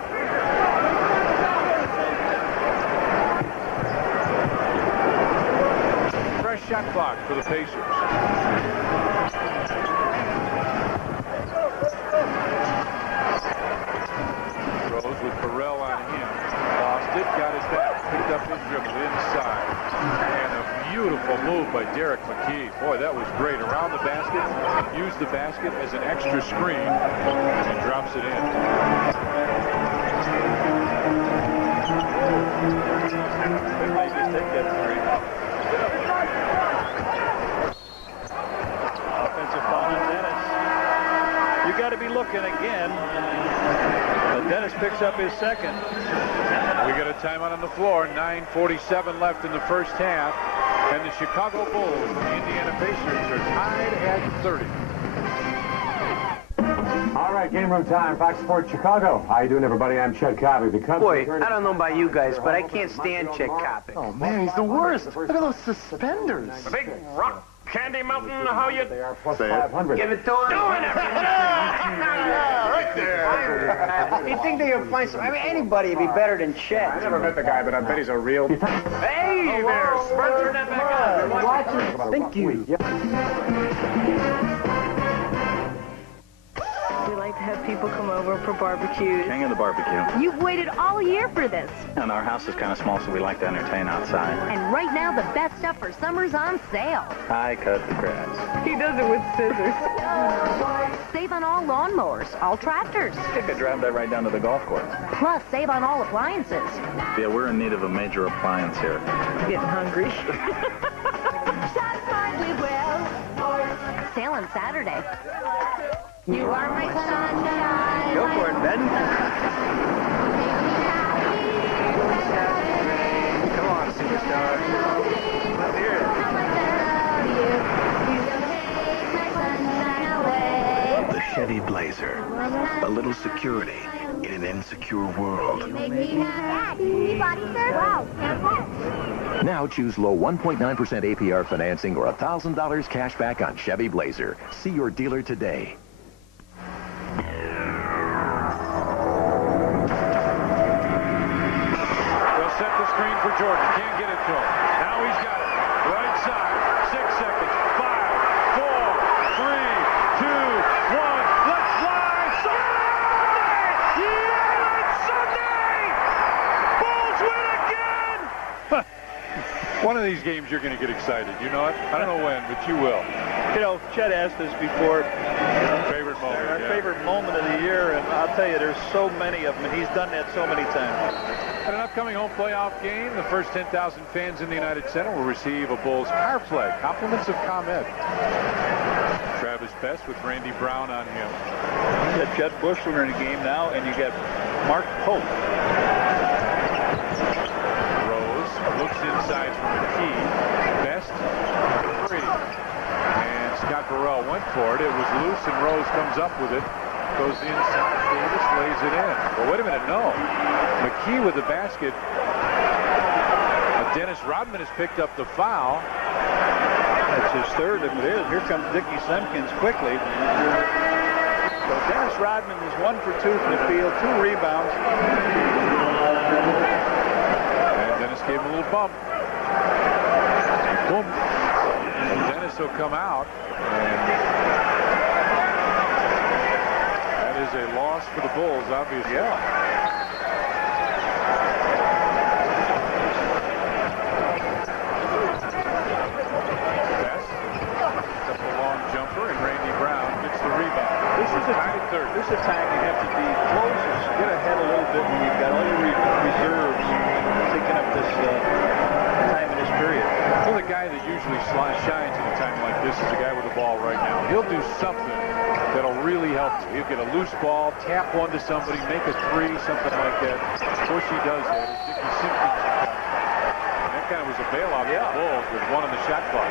Fresh shot clock for the Pacers. Rose with Burrell on him. Lost it, got it back. Picked up his dribble inside. And a beautiful move by Derek McKee. Boy, that was great. Around the basket, used the basket as an extra screen, and drops it in. They just take that screen. Offensive foul on Dennis. You got to be looking again. Dennis picks up his second. We got a timeout on the floor. 9:47 left in the first half. And the Chicago Bulls and the Indiana Pacers are tied at 30. All right, game room time. Fox Sports Chicago. How you doing, everybody? I'm Chet Copley. The Cubs. Boy, I don't know about you guys, but I can't stand Chet Copley. Oh, man, he's the worst. Look at those suspenders. Big Rock Candy Mountain, how you... They are plus 500. Give it to him. Doing it! Yeah, right there. You think they can find some... I mean, anybody would be better than Chet. I never met the guy, but I bet he's a real... Hey there, Spurs, turn that back on. Watch it. Thank you. We like to have people come over for barbecues. King of the barbecue. You've waited all year for this. And our house is kind of small, so we like to entertain outside. And right now, the best stuff for summer's on sale. I cut the grass. He does it with scissors. Save on all lawn lawnmowers, all tractors. I could drive that right down to the golf course. Plus, save on all appliances. Yeah, we're in need of a major appliance here. Getting hungry. Sale on Saturday. You are my sunshine. Go for it, Ben. Come on, superstar. Let's hear it. The Chevy Blazer. A little security in an insecure world. Now choose low 1.9% APR financing or $1,000 cash back on Chevy Blazer. See your dealer today. They'll set the screen for Jordan. Can't get it to him. Now he's got it. Right side. 6 seconds. 5, 4, 3, 2, 1. Let's fly. Sunday! Yeah, it's Sunday! Bulls win again! One of these games you're going to get excited. You know it? I don't know when, but you will. You know, Chet asked us before, Favorite moment. our yeah. favorite moment of the year, and I'll tell you, there's so many of them, and he's done that so many times. At an upcoming home playoff game, the first 10,000 fans in the United Center will receive a Bulls car flag. Compliments of ComEd. Travis Best with Randy Brown on him. You got Jed Bushler in the game now, and you got Mark Pope. Rose looks inside for McKee. Best, Brady. And Scott Burrell went for it. It was loose, and Rose comes up with it. Goes inside. Davis lays it in. Well, wait a minute. No. McKee with the basket. Dennis Rodman has picked up the foul. That's his third, if it is. Here comes Dickie Simpkins quickly. So Dennis Rodman is 1 for 2 from the field, 2 rebounds. And Dennis gave him a little bump. Boom. And Dennis will come out. And that is a loss for the Bulls, obviously. Yeah. This is a time you have to be closest, get ahead a little bit when you've got all your reserves taking up this time in this period. Well, the guy that usually shines at a time like this is the guy with the ball right now. He'll do something that'll really help you. He'll get a loose ball, tap one to somebody, make a three, something like that. Of course, he does that. Dickie Simpkins. And that kind of was a bailout for the Bulls with one on the shot clock.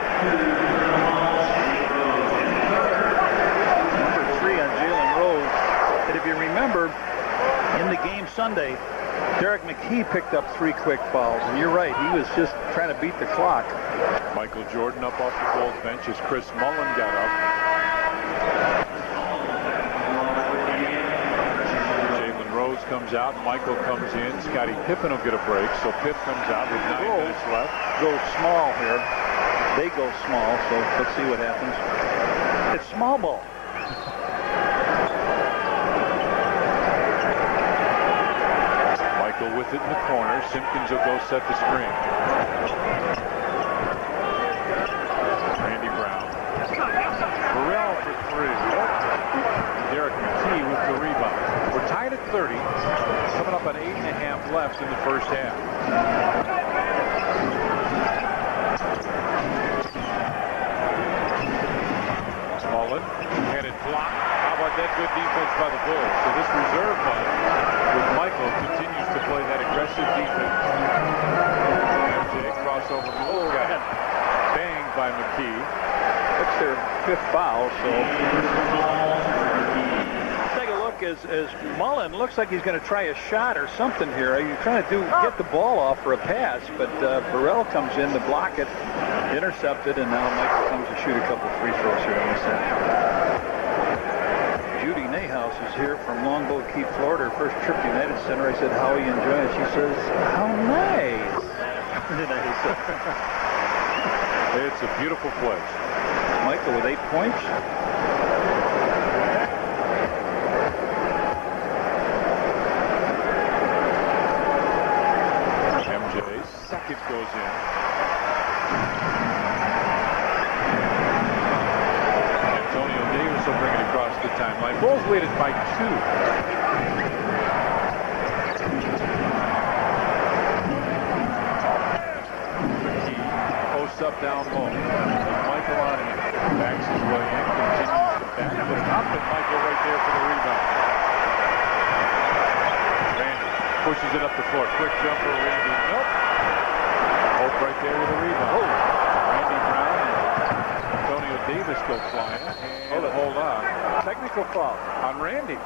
If you remember, in the game Sunday, Derek McKee picked up 3 quick fouls, and you're right, he was just trying to beat the clock. Michael Jordan up off the Bulls bench as Chris Mullen got up. Jalen Rose comes out, Michael comes in, Scottie Pippen will get a break, so Pitt comes out with 9 minutes left. Go small here. They go small, so let's see what happens. It's small ball. With it in the corner, Simpkins will go set the screen. Randy Brown. Burrell for 3. Derek McKee with the rebound. We're tied at 30. Coming up on 8.5 left in the first half. Mullen had it blocked. How about that good defense by the Bulls? So this reserve line with Michael continues to play that aggressive defense. MJ crossover. Oh, got it. Banged by McKee. That's their 5th foul, so take a look as Mullen looks like he's going to try a shot or something here. You're trying to get the ball off for a pass, but Burrell comes in to block it, intercepted, and now Michael comes to shoot a couple free throws here on the set. Judy Nahhouse is here from Longboat Key, Florida. Her first trip to United Center. I said, how are you enjoying it? She says, how nice. It's a beautiful place. Michael with 8 points. MJ's second goes in. Antonio Davis will bring it across the timeline. Bulls lead it by 2. Posts up down low. Michael on him. Backs his way in. Continues to back. But up and Michael right there for the rebound. Randy pushes it up the floor. Quick jumper. Randy. Nope. Hope right there with the rebound. Oh. Randy Brown and Antonio Davis go flying. And hold on. Technical foul on Randy.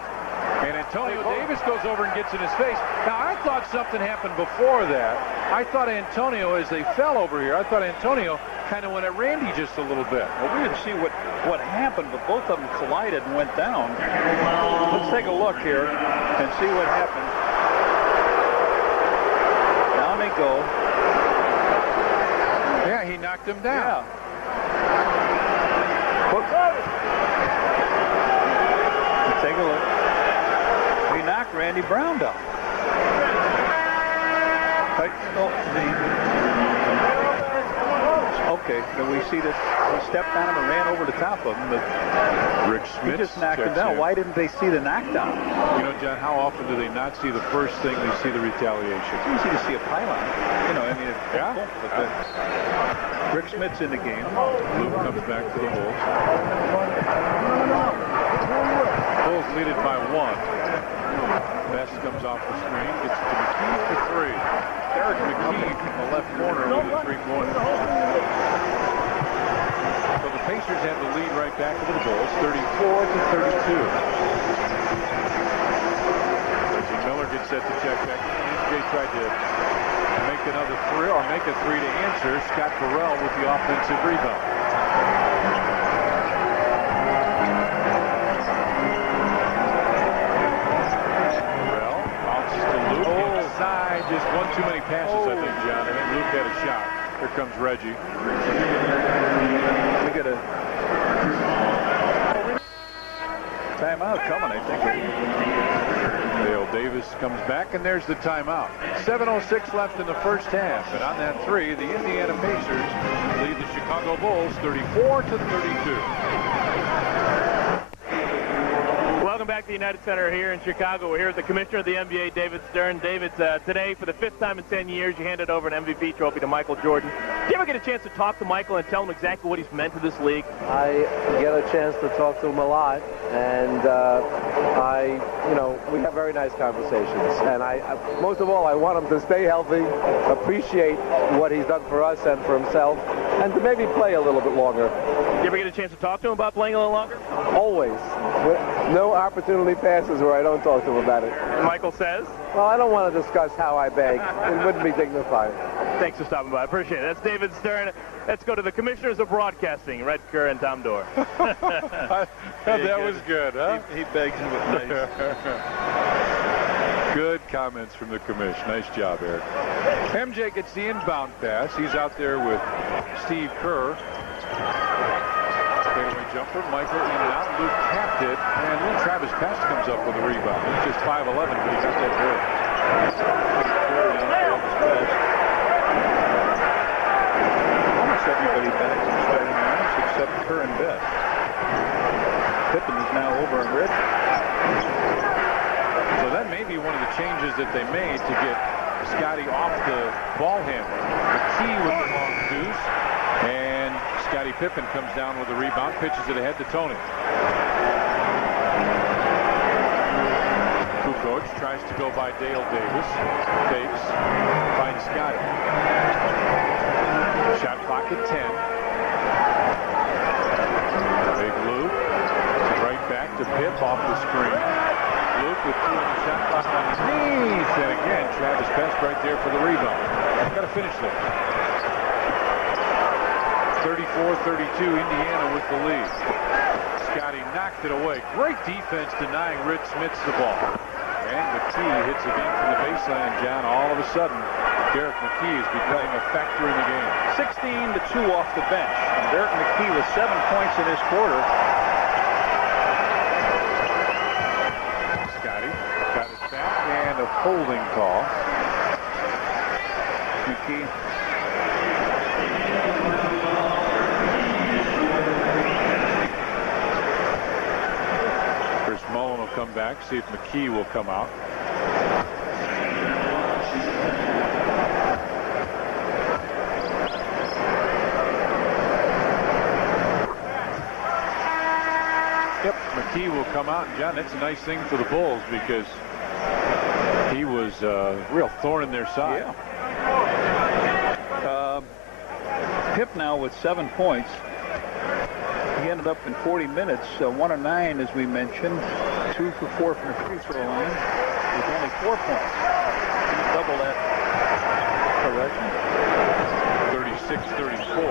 And Antonio Davis goes over and gets in his face. Now, I thought something happened before that. I thought Antonio, as they fell over here, I thought Antonio kind of went at Randy just a little bit. Well, we didn't see what happened, but both of them collided and went down. Let's take a look here and see what happened. Down they go. Yeah, he knocked him down. Yeah. Take a look. He knocked Randy Brown down. Okay, so we see this. He stepped on him and ran over the top of him. But Rick Smith just knocked him down. Why didn't they see the knockdown? You know, John, how often do they not see the first thing? They see the retaliation. It's easy to see a pylon. You know, I mean, Rick Smith's in the game. Luke comes back to the Bulls. Bulls lead it by 1. Best comes off the screen, gets to McKee for 3. Derek McKee from the left corner with a 3-pointer. So the Pacers have the lead right back to the Bulls, 34-32. Reggie Miller gets set to check back. EJ tried to make another 3 or make a 3 to answer. Scott Burrell with the offensive rebound. Just one too many passes, I think, John. I think Luke had a shot. Here comes Reggie. We got a timeout coming, I think. Dale Davis comes back, and there's the timeout. 7:06 left in the first half. And on that 3, the Indiana Pacers lead the Chicago Bulls 34-32. Welcome back to the United Center here in Chicago. We're here with the Commissioner of the NBA, David Stern. David, today, for the 5th time in 10 years, you handed over an MVP trophy to Michael Jordan. Did you ever get a chance to talk to Michael and tell him exactly what he's meant to this league? I get a chance to talk to him a lot, and we have very nice conversations. And most of all, I want him to stay healthy, appreciate what he's done for us and for himself, and to maybe play a little bit longer. Did you ever get a chance to talk to him about playing a little longer? Always. No opportunity passes where I don't talk to him about it. Michael says? Well, I don't want to discuss how I beg. It wouldn't be dignified. Thanks for stopping by. I appreciate it. That's David Stern. Let's go to the Commissioners of Broadcasting, Red Kerr and Tom Dorr. That was good, huh? He begs him with nice. Good comments from the commission. Nice job, Eric. MJ gets the inbound pass. He's out there with Steve Kerr. Fadeaway jumper. Michael in and out. Luke tapped it. And then Travis Pest comes up with a rebound. He's just 5'11", but he got that good. Almost everybody backs in starting lineups except Kerr and Best. Pippen is now over on Red. So that may be one of the changes that they made to get Scotty off the ball handler. McKee with the long deuce. And Scottie Pippen comes down with the rebound, pitches it ahead to Tony. Kukoc tries to go by Dale Davis. Takes, finds Scotty. Shot clock at 10. Big Lou. Right back to Pip off the screen. Luke with 2 on the shot clock on his knees. And again, Travis Pest right there for the rebound. Got to finish this. 34-32, Indiana with the lead. Scotty knocked it away. Great defense denying Rich Smith the ball. And McKee hits again from the baseline, John. All of a sudden, Derek McKee is becoming a factor in the game. 16-2 off the bench. And Derek McKee with 7 points in this quarter. Scotty got it back and a holding call. McKee. come back. See if McKee will come out. Yep, McKee will come out. And John, that's a nice thing for the Bulls because he was a real thorn in their side. Yeah. Pip now with 7 points. He ended up in 40 minutes, 1 of 9, as we mentioned, 2 for 4 from the free throw line, with only 4 points. Double that correction. 36-34.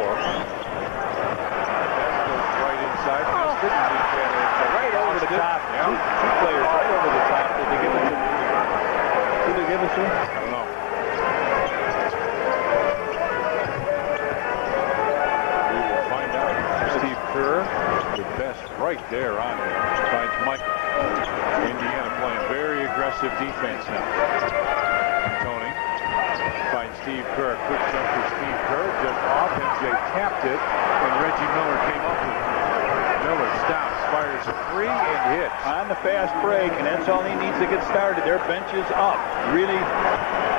Right inside. Missed it. Right over the top. Yeah. Two players right over the top. Did they give it to? Did they give it to? I don't know. We will find out. Steve Kerr, the best right there on him. Finds Michael. Indiana playing very aggressive defense now. Tony finds Steve Kerr. Quick jump for Steve Kerr. Just off. MJ tapped it. And Reggie Miller came up with it. Miller stops, fires a 3, and hits. On the fast break, and that's all he needs to get started. Their bench is up, really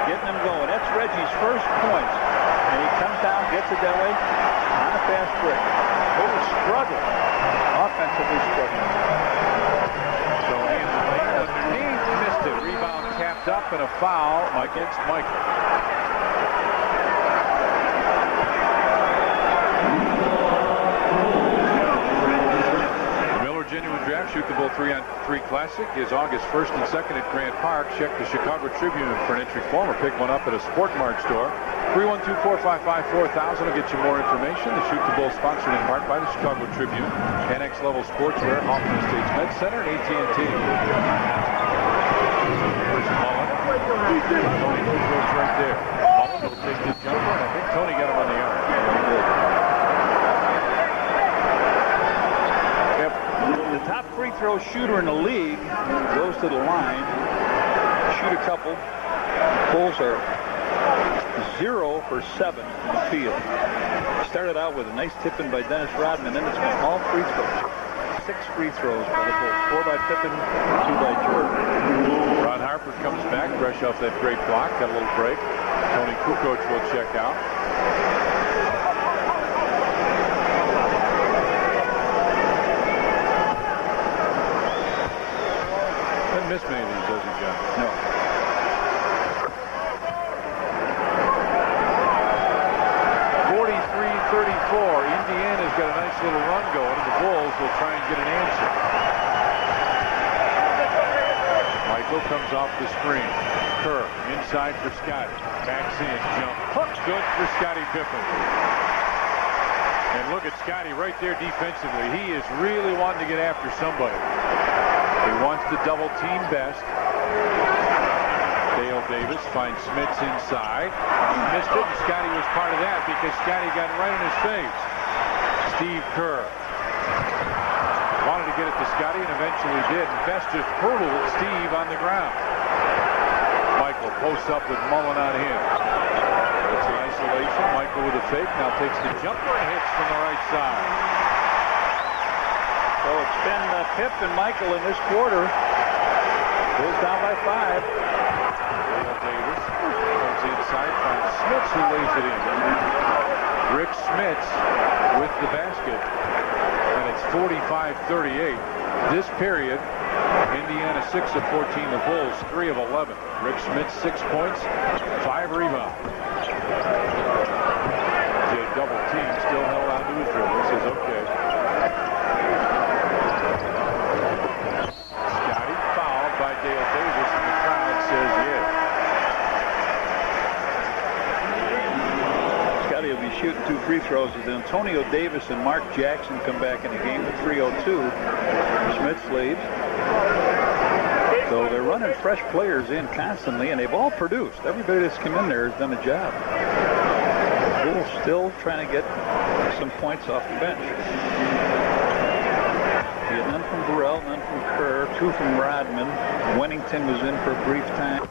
getting them going. That's Reggie's first points. And he comes down, gets it that way, on the fast break. Total struggle, offensively struggling. So in the lane underneath, missed it. Rebound tapped up, and a foul against Michael. Genuine Draft Shoot the Bull 3-on-3 Classic is August 1st and 2nd at Grant Park. Check the Chicago Tribune for an entry form or pick one up at a Sport Mart store. 312-455-4000 will get you more information. The Shoot the Bull sponsored in part by the Chicago Tribune, NX Level Sportswear, Hoffman Estates Med Center, and AT&T. Here's Mullen. Tony goes right there. Mullen will take the jumper, and I think Tony got him on the arm. The top free throw shooter in the league goes to the line, shoot a couple. Bulls are 0 for 7 in the field. Started out with a nice tip-in by Dennis Rodman, then it's been all free throws. 6 free throws by the Bulls, 4 by Pippen, 2 by Jordan. Ron Harper comes back, fresh off that great block, got a little break. Tony Kukoc will check out. Miss many of these, does he, John? No. 43-34. Indiana's got a nice little run going, and the Bulls will try and get an answer. Michael comes off the screen. Kerr inside for Scotty. Backs in, jump. Hook good for Scottie Pippen. And look at Scotty right there defensively. He is really wanting to get after somebody. He wants to double team best. Dale Davis finds Smits inside. He missed it, and Scotty was part of that because Scotty got right in his face. Steve Kerr wanted to get it to Scotty and eventually did. And Best just hurdled Steve on the ground. Michael posts up with Mullen on him. It's an isolation. Michael with a fake. Now takes the jumper and hits from the right side. So it's been Pip and Michael in this quarter. Bulls down by 5. Dale Davis comes inside, finds Smits who lays it in. Rick Smits with the basket. And it's 45-38. This period, Indiana 6 of 14. The Bulls 3 of 11. Rick Smits 6 points, 5 rebounds. The double team still held on to his dribble. He says, okay. Scotty fouled by Dale Davis, and the crowd says yes. Scotty will be shooting 2 free throws as Antonio Davis and Mark Jackson come back in the game with 3:02. Smits leads. So they're running fresh players in constantly, and they've all produced. Everybody that's come in there has done a job. The Bulls still trying to get some points off the bench. You get none from Burrell, none from Kerr, 2 from Rodman. Wennington was in for a brief time.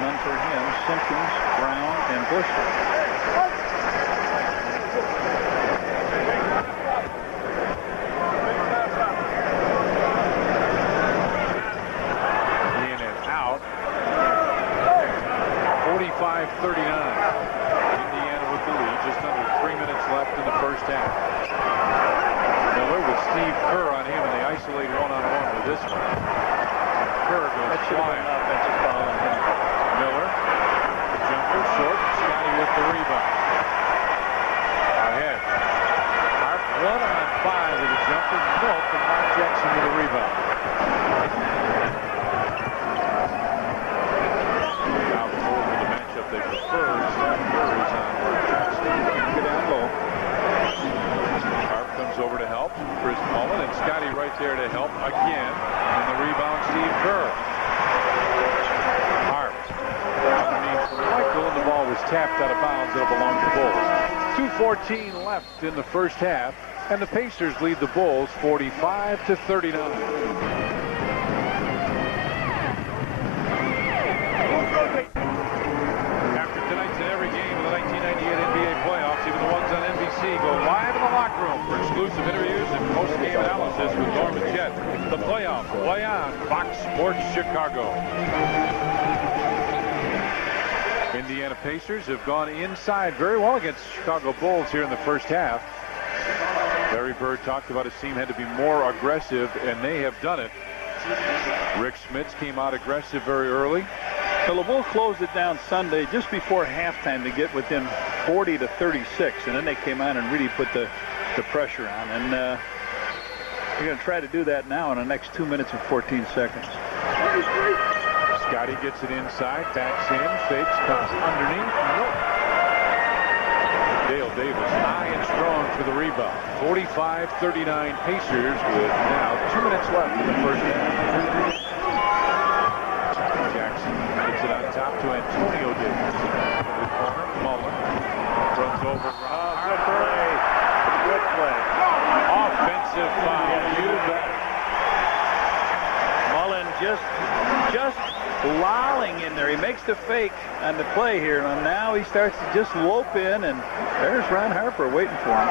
None for him. Simpkins, Brown, and Bushler. Indiana with the lead. Just under 3 minutes left in the first half. Miller with Steve Kerr on him, and they isolate one-on-one with this one. Kerr goes flying. Offensive foul on him. Miller, the jumper, short. Scotty with the rebound. Ahead. Hart 1-on-5 with a jumper. Milk, and Mark Jackson with a rebound. Now the Bulls with the matchup they prefer. Steph Curry's on Mark Jackson. Get down low. Harp comes over to help. Chris Mullen, and Scotty right there to help again. And the rebound, Steve Kerr. Harp underneath from Michael, and the ball was tapped out of bounds. It'll belong to the Bulls. 2:14 left in the first half, and the Pacers lead the Bulls 45-39. After tonight's in every game of the 1998 NBA playoffs, even the ones on NBC, go live in the locker room for exclusive interviews and post-game analysis with Norman Jett. The playoffs play on Fox Sports Chicago. Indiana Pacers have gone inside very well against Chicago Bulls here in the first half. Larry Bird talked about his team had to be more aggressive, and they have done it. Rick Smits came out aggressive very early. So the Bulls closed it down Sunday just before halftime to get within 40-36, and then they came out and really put the pressure on. And they're going to try to do that now in the next 2 minutes and 14 seconds. Scotty gets it inside, backs in, fakes, comes underneath. Nope. Dale Davis high and strong for the rebound. 45-39 Pacers with now 2 minutes left in the first half. Jackson gets it on top to Antonio Davis. The corner, Mullen runs over. Good play. Good play. Offensive foul. You bet. Mullen just lolling in there. He makes the fake on the play here, and now he starts to just lope in, and there's Ron Harper waiting for him.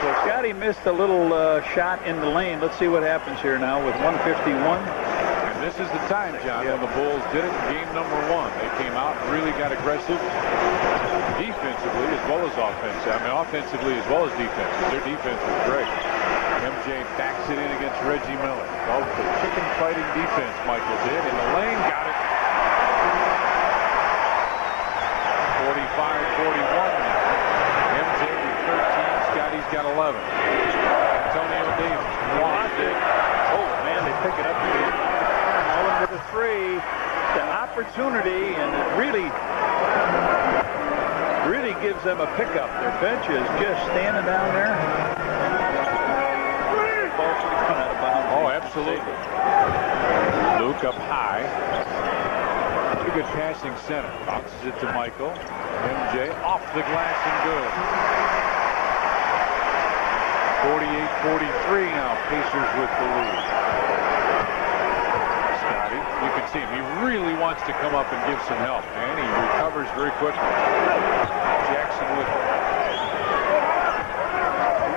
So Scotty missed a little shot in the lane. Let's see what happens here now with 1:51. And this is the time, John, when the Bulls did it in game number 1. They came out and really got aggressive defensively as well as offensively. I mean, offensively as well as defensively. Their defense was great. MJ backs it in against Reggie Miller. Oh, the chicken fighting defense Michael did. In the lane, got it. 45-41 now. MJ with 13. Scotty's got 11. Antonio Davis wants it. Oh, man, they pick it up again. Mullen with a three. The opportunity, and it really gives them a pickup. Their bench is just standing down there. Oh, absolutely. Luke up high. Pretty good passing center. Bounces it to Michael. MJ off the glass and good. 48-43 now. Pacers with the lead. Scotty, you can see him. He really wants to come up and give some help, and he recovers very quickly. Jackson with it.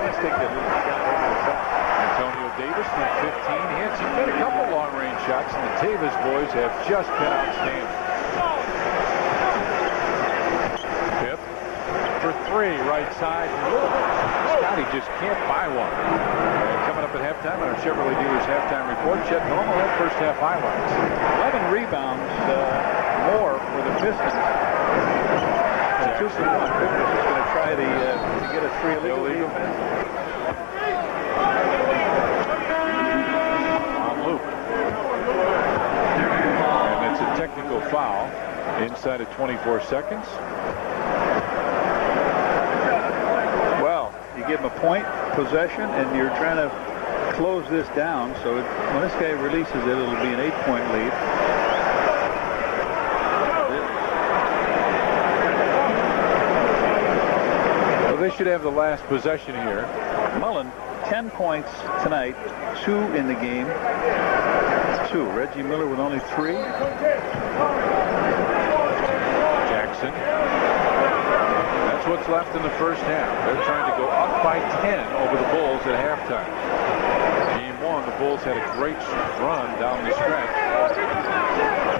Let's take that little shot. Antonio Davis from 15 hits. He's made a couple long-range shots, and the Davis boys have just been outstanding. Pip for three, right side. Scotty just can't buy one. Coming up at halftime on our Chevrolet Dealers halftime report. Chet Normal had first half highlights. 11 rebounds more for the Pistons. 2 for 1. Pistons is going to try to get a 3 illegal. And it's a technical foul inside of 24 seconds. Well, you give him a point possession, and you're trying to close this down. So when this guy releases it, it'll be an 8-point lead. Well, they should have the last possession here. Mullen, 10 points tonight, 2 in the game. 2. Reggie Miller with only 3. Jackson. That's what's left in the first half. They're trying to go up by 10 over the Bulls at halftime. Game 1, the Bulls had a great run down the stretch.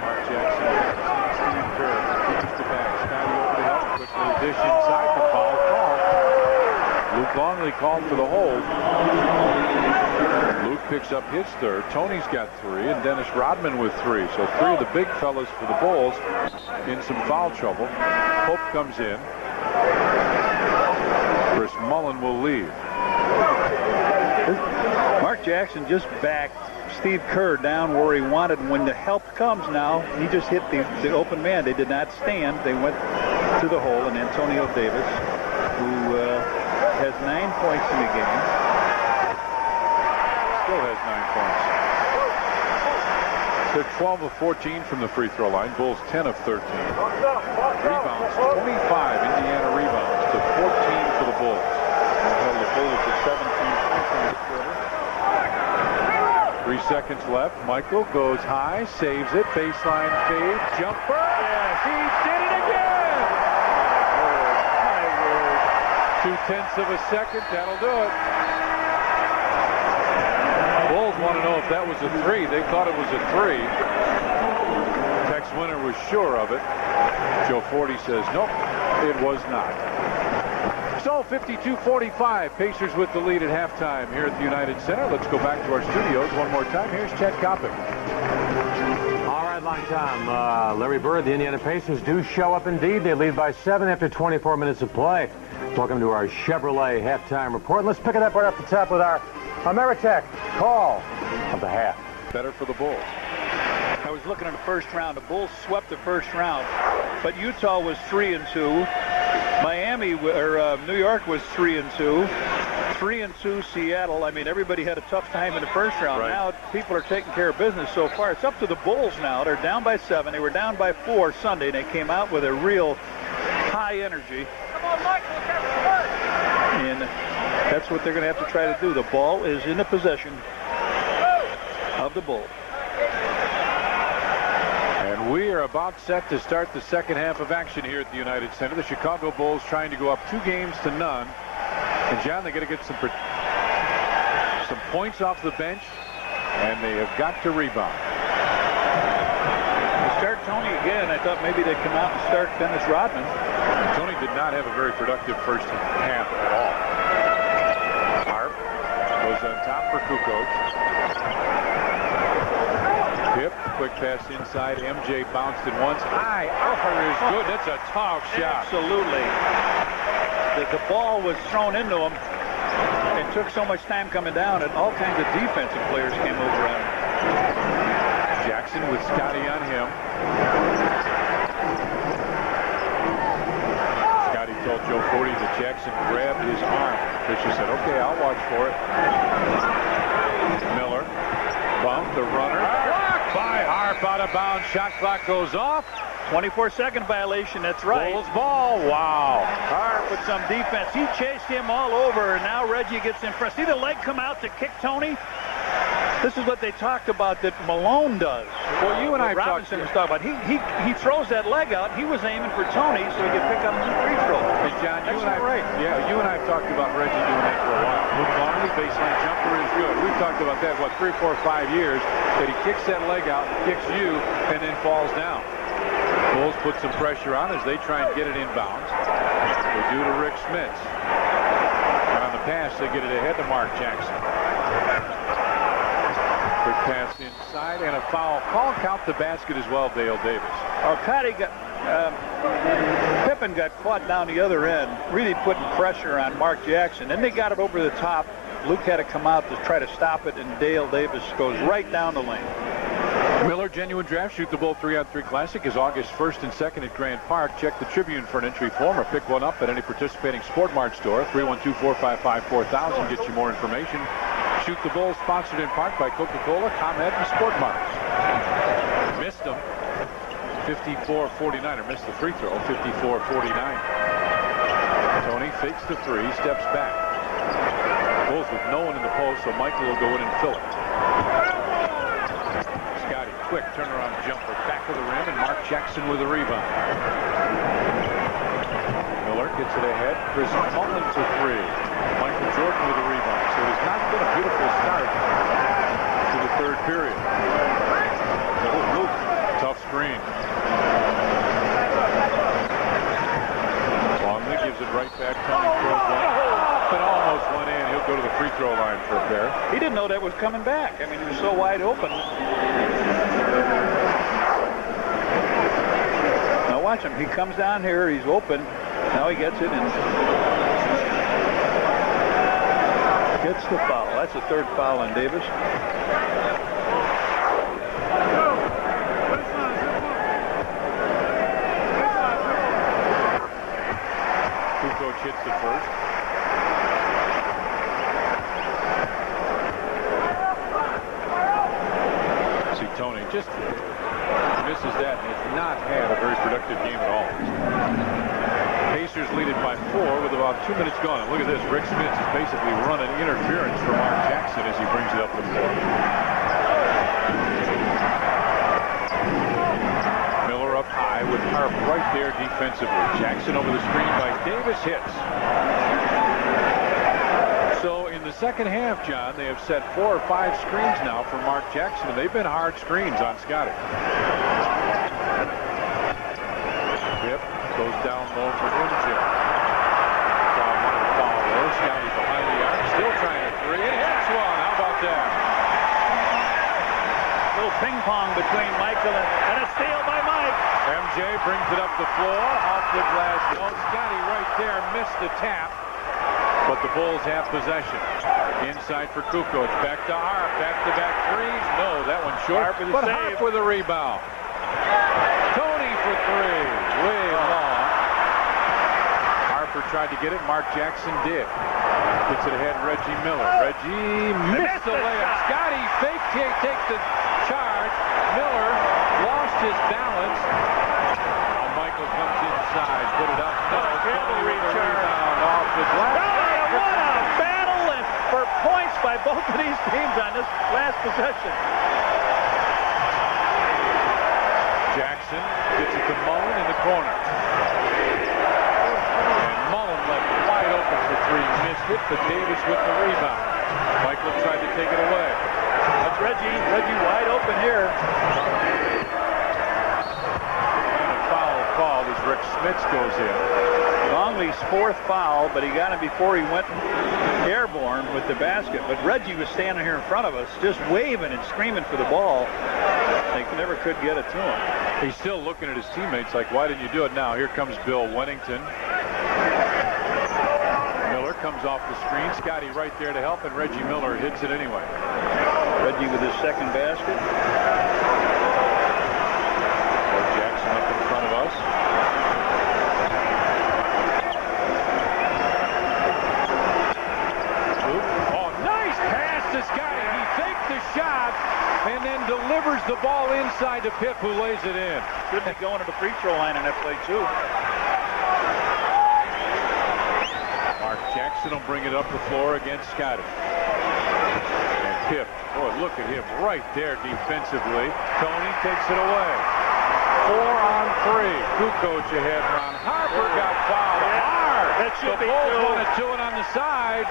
Mark Jackson Steve Kerr. Keeps the back. Scotty over the help. Quick little dish inside the foul call. Luke Longley called for the hold. Luke picks up his third. Tony's got 3, and Dennis Rodman with 3. So 3 of the big fellas for the Bulls in some foul trouble. Pope comes in. Chris Mullen will leave. Mark Jackson just backed Steve Kerr down where he wanted. When the help comes now, he just hit the open man. They did not stand. They went to the hole, and Antonio Davis, who has 9 points in the game. Still has 9 points. They're 12 of 14 from the free throw line. Bulls 10 of 13. Rebounds, 25 Indiana rebounds to 14 for the Bulls. They held the Bulls to 17 points in this quarter. 3 seconds left. Michael goes high, saves it. Baseline fade, jumper. Yes, he did it again. My word. 2/10 of a second. That'll do it. Bulls want to know if that was a 3. They thought it was a 3. Tex Winter was sure of it. Joe Forty says, nope, it was not. So 52-45, Pacers with the lead at halftime here at the United Center. Let's go back to our studios one more time. Here's Chet Kopic. All right, long time. Larry Bird, the Indiana Pacers do show up indeed. They lead by 7 after 24 minutes of play. Welcome to our Chevrolet halftime report. Let's pick it up right off the top with our Ameritech call of the half. Better for the Bulls. I was looking at the first round. The Bulls swept the first round, but Utah was 3-2. Miami or New York was 3-2. 3-2 Seattle. I mean, everybody had a tough time in the first round. Right. Now people are taking care of business so far. It's up to the Bulls now. They're down by 7. They were down by 4 Sunday, and they came out with a real high energy. And that's what they're going to have to try to do. The ball is in the possession of the Bulls. And we are about set to start the second half of action here at the United Center. The Chicago Bulls trying to go up 2-0. And John, they got to get some points off the bench, and they have got to rebound. They start Tony again. I thought maybe they'd come out and start Dennis Rodman. Tony did not have a very productive first half at all. Harp goes on top for Kukoc. Pip, quick pass inside. MJ bounced it once. High. Upper is good. That's a tough shot. Absolutely. The ball was thrown into him. It took so much time coming down, and all kinds of defensive players came over on him. Jackson with Scotty on him. Scotty told Joe Forty that Jackson grabbed his arm. Fisher said, okay, I'll watch for it. Miller. Bump the runner. By Harp, out of bounds. Shot clock goes off. 24-second violation. That's right. Bulls ball. Wow. Harp with some defense. He chased him all over, and now Reggie gets in front. See the leg come out to kick Tony? This is what they talked about that Malone does. Well, you and I Robinson was talking about. He throws that leg out. He was aiming for Tony so he could pick up some free throw. Hey, John, you and I have talked about Reggie doing that for a while. Luke Longley, baseline jumper is good. We've talked about that, 3, 4, 5 years, that he kicks that leg out, kicks you, and then falls down. Bulls put some pressure on as they try and get it inbounds. They do to Rick Smits. And on the pass, they get it ahead to Mark Jackson. Quick pass inside and a foul call. Count the basket as well, Dale Davis. Pippen got caught down the other end, really putting pressure on Mark Jackson. Then they got it over the top. Luke had to come out to try to stop it, and Dale Davis goes right down the lane. Miller Genuine Draft Shoot the Bull 3-on-3 Classic is August 1st and 2nd at Grand Park. Check the Tribune for an entry form or pick one up at any participating Sport Mart store. 312-455-4000 gets you more information. Shoot the Bull sponsored in part by Coca-Cola, ComEd, and Sport Mart. Missed him. 54-49, or missed the free throw. 54-49. Tony fakes the 3, steps back. Bulls with no one in the post, so Michael will go in and fill it. Scotty, quick turnaround jumper, back of the rim, and Mark Jackson with a rebound. Miller gets it ahead. Chris Mullen for 3. Michael Jordan with a rebound. So it has not been a beautiful start to the third period. Tough screen. know that was coming back. I mean, he was so wide open. Now watch him. He comes down here. He's open. Now he gets it and gets the foul. That's the third foul on Davis. Kukoc hits the first. See, Tony just misses that and has not had a very productive game at all. Pacers lead it by 4 with about 2 minutes gone. And look at this. Rick Smits is basically running interference for Mark Jackson as he brings it up the floor. Miller up high with Harp right there defensively. Jackson over the screen by Davis hits. So in the second half, John, they have set 4 or 5 screens now for Mark Jackson, and they've been hard screens on Scotty. Yep, goes down low for Winchell. Foul one of the foul row. Scotty behind the arc, still trying a 3, and hits one. How about that? Little ping pong between Michael and a steal by Mike. MJ brings it up the floor, off the glass. Oh, Scotty right there missed the tap, but the Bulls have possession. Inside for Kukoc, back to Harp, back-to-back threes. No, that one's short, but Harp with a rebound. Tony for 3, way long. Harper tried to get it, Mark Jackson did. Gets it ahead, Reggie Miller. Reggie missed the layup. Scotty fake takes the charge. Miller lost his balance. Now Michael comes inside, put it up. No, Tony with the rebound off the glass. What a battle for points by both of these teams on this last possession. Jackson gets it to Mullen in the corner. And Mullen left wide open for 3. Missed it, but Davis with the rebound. Michael tried to take it away. That's Reggie. Reggie wide open here. And a foul called as Rick Smits goes in. Longley's 4th foul, but he got it before he went airborne with the basket. But Reggie was standing here in front of us, just waving and screaming for the ball. They never could get it to him. He's still looking at his teammates like, why didn't you do it now? Here comes Bill Wennington. Miller comes off the screen. Scotty right there to help, and Reggie Miller hits it anyway. Reggie with his 2nd basket. Jackson up in front of us. Oh, nice pass to Scotty. He faked the shot and then delivers the ball inside to Pip, who lays it in. Should be going to the free throw line in that play, too. Mark Jackson will bring it up the floor against Scotty. And Pip, boy, look at him right there defensively. Tony takes it away. 4 on 3. Kukoc ahead. Ron Harper got fouled hard. That should be the Bulls want to do it on the side.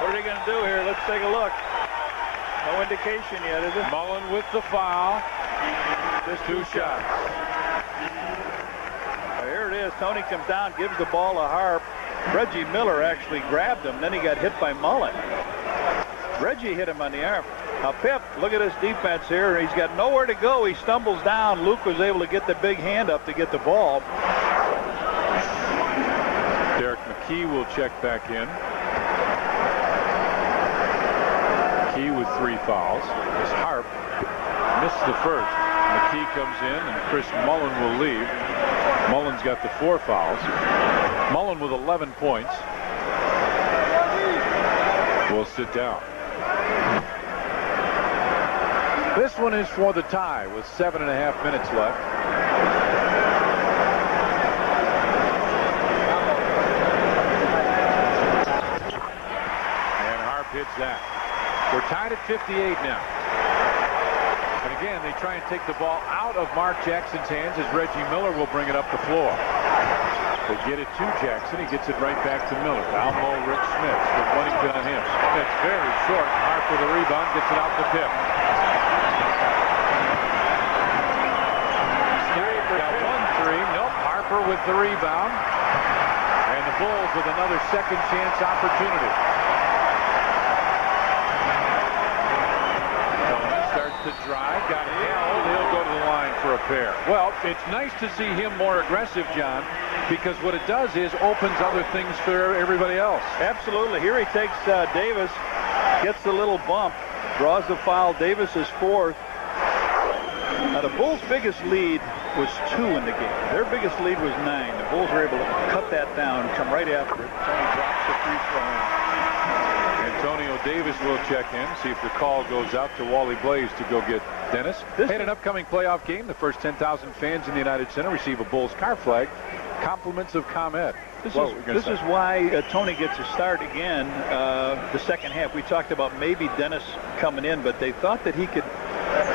What are they going to do here? Let's take a look. No indication yet, is it? Mullen with the foul. Just 2 shots. Here it is. Tony comes down, gives the ball to Harp. Reggie Miller actually grabbed him. Then he got hit by Mullen. Reggie hit him on the arm. Now Pip, look at his defense here. He's got nowhere to go. He stumbles down. Luke was able to get the big hand up to get the ball. Derek McKee will check back in. McKee with 3 fouls. As Harp missed the first. McKee comes in, and Chris Mullen will leave. Mullen's got the 4 fouls. Mullen with 11 points. Will sit down. This one is for the tie with 7.5 minutes left. And Harp hits that. We're tied at 58 now. And again, they try and take the ball out of Mark Jackson's hands as Reggie Miller will bring it up the floor. They get it to Jackson. He gets it right back to Miller. Down low, Rick Smits with Wennington on him. Smits very short. Harp with a rebound. Gets it out to Pip. Got 1-3. Nope. Harper with the rebound. And the Bulls with another second chance opportunity. pair. Well, it's nice to see him more aggressive, John, because what it does is opens other things for everybody else. Absolutely. Here he takes Davis, gets the little bump, draws the foul. Davis is fourth. Now, the Bulls' biggest lead was 2 in the game. Their biggest lead was 9. The Bulls were able to cut that down, come right after it. Tony drops the free throw in. Antonio Davis will check in, see if the call goes out to Wally Blaze to go get Dennis. In an upcoming playoff game, the first 10,000 fans in the United Center receive a Bulls car flag. Compliments of ComEd. This is why Tony gets a start again the second half. We talked about maybe Dennis coming in, but they thought that he could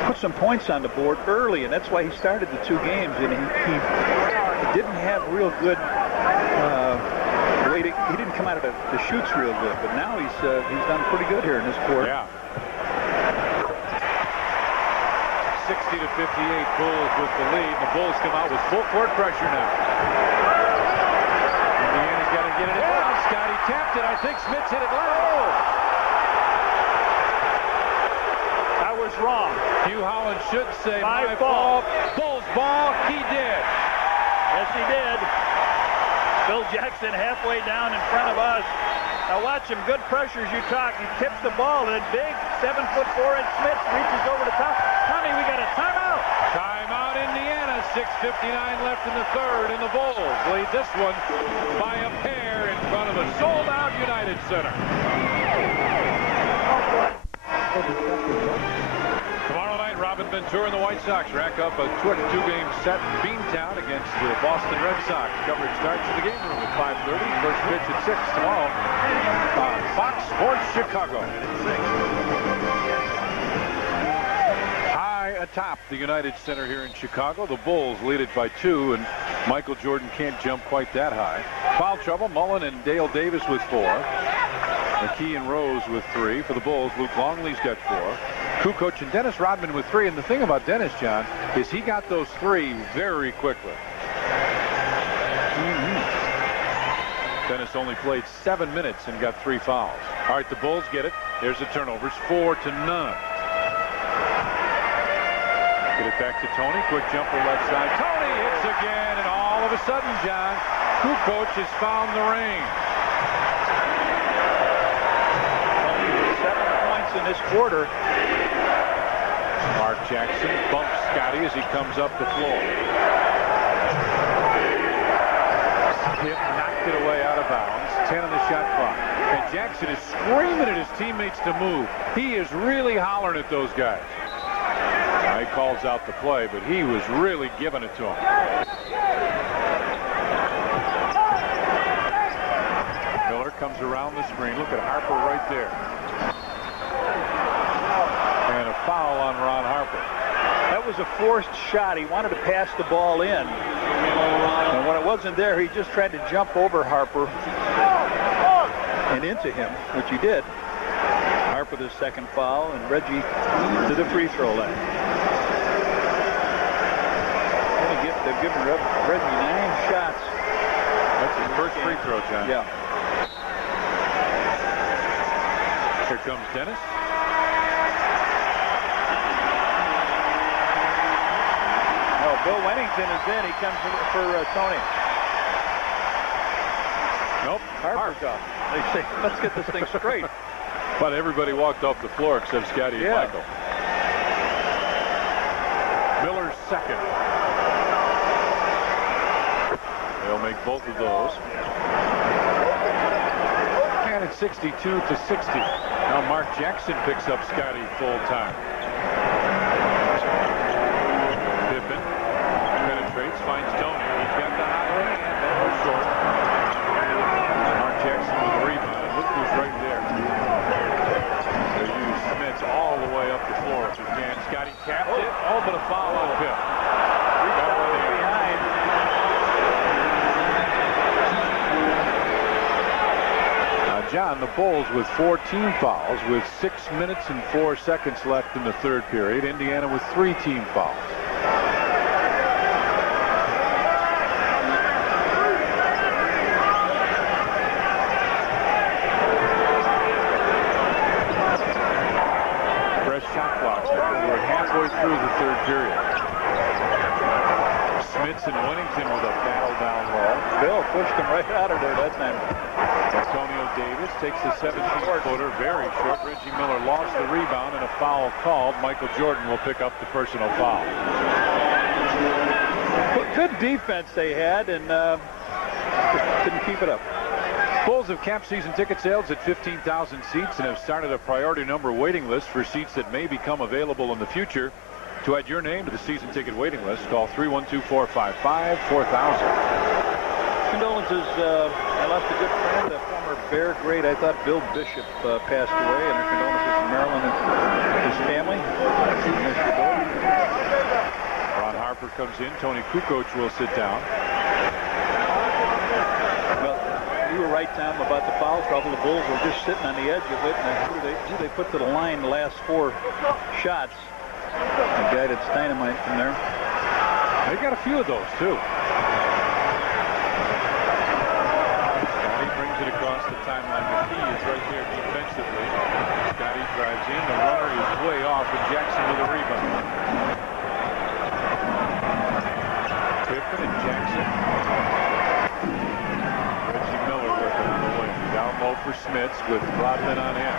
put some points on the board early, and that's why he started the 2 games. And he didn't have real good he didn't come out of the shoots real good, but now he's done pretty good here in this quarter. Yeah. 60-58, Bulls with the lead. The Bulls come out with full court pressure now. Indiana's got to get it down. Scotty tapped it. I think Smith's hit it low. I was wrong. Hugh Holland should say my fault. Bulls ball. He did. Yes, he did. Phil Jackson halfway down in front of us. Now watch him. Good pressure as you talk. He tips the ball, and big 7'4" Smith reaches over the top. Tommy, we got a timeout. Timeout, Indiana. 6:59 left in the third, and the Bulls lead this one by a pair in front of a sold-out United Center. Tomorrow night, Robin Ventura and the White Sox rack up a quick 2-game set in Beantown against the Boston Red Sox. Coverage starts in the game room at 5:30. First pitch at 6 tomorrow on Fox Sports Chicago. High atop the United Center here in Chicago. The Bulls lead it by 2, and Michael Jordan can't jump quite that high. Foul trouble, Mullen and Dale Davis with 4. McKee and Rose with 3. For the Bulls, Luke Longley's got 4. Kukoc and Dennis Rodman with 3. And the thing about Dennis, John, is he got those 3 very quickly. Dennis only played 7 minutes and got 3 fouls. All right, the Bulls get it. There's the turnovers, 4-0. Get it back to Tony. Quick jumper left side. Tony hits again, and all of a sudden, John, Kukoc has found the range. In this quarter. Mark Jackson bumps Scotty as he comes up the floor. Hit, knocked it away out of bounds. 10 on the shot clock. And Jackson is screaming at his teammates to move. He is really hollering at those guys. Now he calls out the play, but he was really giving it to him. Miller comes around the screen. Look at Harper right there. And a foul on Ron Harper. That was a forced shot. He wanted to pass the ball in. And when it wasn't there, he just tried to jump over Harper and into him, which he did. Harper the second foul, and Reggie to the free throw line. They've given Reggie 9 shots. That's his first free throw, John. Yeah. Here comes Dennis. Bill Wennington is in. He comes for Tony. Nope. Harper's up. They say, let's get this thing straight. But everybody walked off the floor except Scotty and Michael. Miller's second. They'll make both of those. And it's 62-60. Now Mark Jackson picks up Scotty full time. Finds Tony. He's got the hot hand. That was short. Mark Jackson with the rebound. Look who's right there. They use Smith all the way up the floor if he can. Scotty tapped it. Oh, but a foul on him. Now, John, the Bulls with 14 fouls with 6 minutes and 4 seconds left in the third period. Indiana with 3 team fouls. Through the third period. Smits and Winnington with a battle down low. Bill pushed him right out of there that time. Antonio Davis takes the 17-footer, very short. Reggie Miller lost the rebound and a foul called. Michael Jordan will pick up the personal foul. Good defense they had, and didn't keep it up. Bulls have capped season ticket sales at 15,000 seats and have started a priority number waiting list for seats that may become available in the future. To add your name to the season ticket waiting list, call 312-455-4000. Condolences. I lost a good friend, a former Bear great. I thought Bill Bishop passed away, and our condolences to Maryland and his family. Ron Harper comes in. Tony Kukoc will sit down. Well, you were right, Tom, about the foul trouble. The Bulls were just sitting on the edge of it, and who they put to the line the last 4 shots. The guy that's dynamite from there. They got a few of those, too. Scotty brings it across the timeline. McKee is right there defensively. Scotty drives in. The runner is way off, and Jackson with a rebound. Pippen and Jackson. Reggie Miller working on the wing. Down low for Smits with Rodman on him.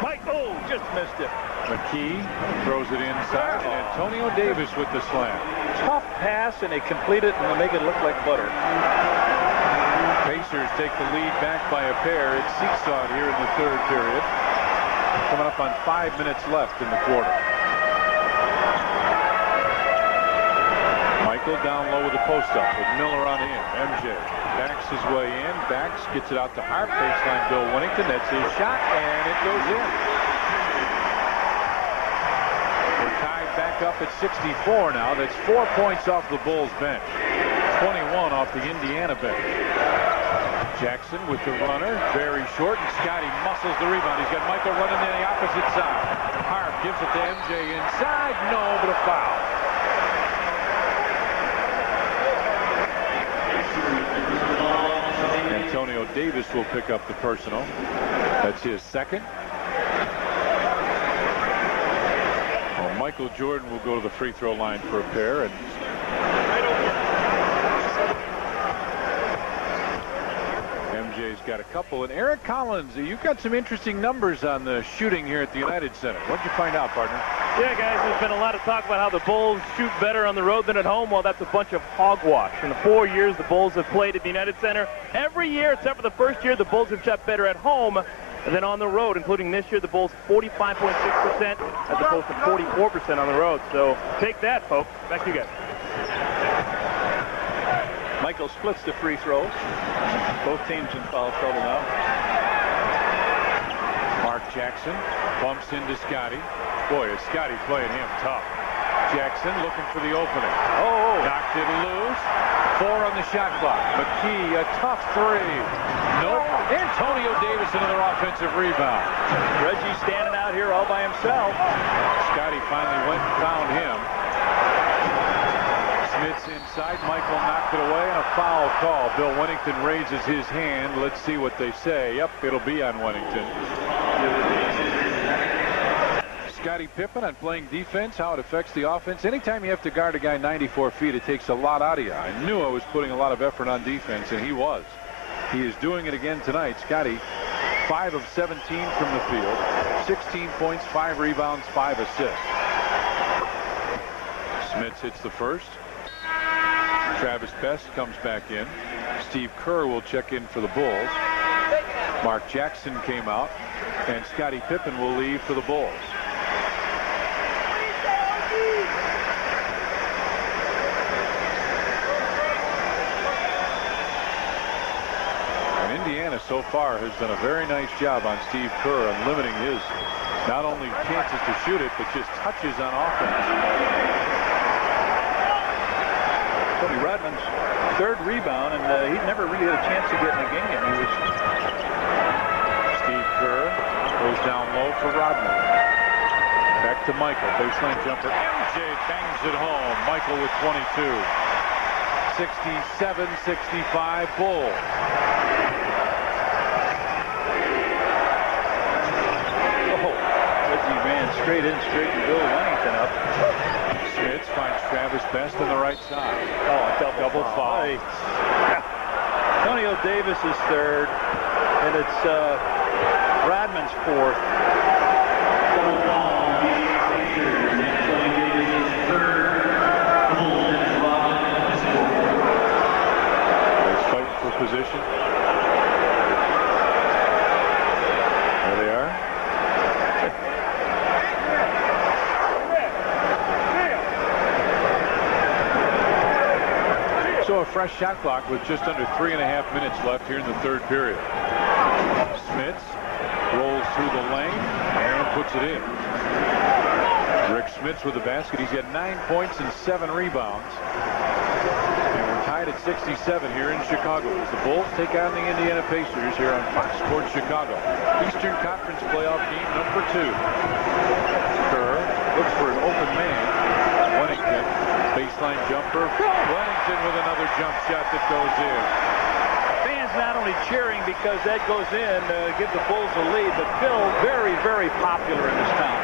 Michael just missed it. McKee throws it inside, and Antonio Davis with the slam. Tough pass, and they complete it, and they make it look like butter. Pacers take the lead back by a pair. It's seesawed here in the third period. Coming up on 5 minutes left in the quarter. Michael down low with the post-up with Miller on in. MJ backs his way in, gets it out to Harp. Baseline Bill Winnington. That's his shot, and it goes in. Back up at 64 now. That's 4 points off the Bulls bench. 21 off the Indiana bench. Jackson with the runner. Very short, and Scotty muscles the rebound. He's got Michael running in the opposite side. Harp gives it to MJ inside. No, but a foul. Antonio Davis will pick up the personal. That's his second. Michael Jordan will go to the free throw line for a pair, and MJ's got a couple. And Eric Collins, you've got some interesting numbers on the shooting here at the United Center. What'd you find out, partner? Yeah, guys, there's been a lot of talk about how the Bulls shoot better on the road than at home. Well, that's a bunch of hogwash. In the 4 years the Bulls have played at the United Center, every year except for the first year, the Bulls have shot better at home than on the road, including this year, the Bulls 45.6% as opposed to 44% on the road. So take that, folks. Back to you guys. Michael splits the free throws. Both teams in foul trouble now. Mark Jackson bumps into Scotty. Boy, is Scotty playing him tough. Jackson looking for the opening. Oh, knocked it loose. 4 on the shot clock. McKee, a tough 3. Nope. Antonio Davis, another offensive rebound. Reggie standing out here all by himself. Scotty finally went and found him. Smits inside. Michael knocked it away, and a foul call. Bill Winnington raises his hand. Let's see what they say. Yep, it'll be on Winnington. Scottie Pippen on playing defense, how it affects the offense. Anytime you have to guard a guy 94 feet, it takes a lot out of you. I knew I was putting a lot of effort on defense, and he was. He is doing it again tonight. Scotty, 5 of 17 from the field, 16 points, 5 rebounds, 5 assists. Smits hits the first. Travis Best comes back in. Steve Kerr will check in for the Bulls. Mark Jackson came out, and Scottie Pippen will leave for the Bulls. Indiana so far has done a very nice job on Steve Kerr on limiting his not only chances to shoot it, but just touches on offense. Tony Rodman's 3rd rebound, and he never really had a chance to get in the game. Steve Kerr goes down low for Rodman. Back to Michael, baseline jumper. MJ bangs it home. Michael with 22. 67-65 Bulls. and straight Bill Wennington up. Smits finds Travis Best on the right side. Oh, a double foul. Right. Antonio Davis is third, and it's Rodman's fourth. They're fighting for position. There they are. So a fresh shot clock with just under 3.5 minutes left here in the third period. Smits rolls through the lane and puts it in. Rick Smits with the basket. He's got 9 points and 7 rebounds. And we're tied at 67 here in Chicago as the Bulls take on the Indiana Pacers here on Fox Sports Chicago. Eastern Conference playoff game number 2. Kerr looks for an open man. Wennington, baseline jumper. Wennington with another jump shot that goes in. Fans not only cheering because that goes in, give the Bulls a lead, but Bill very, very popular in this town.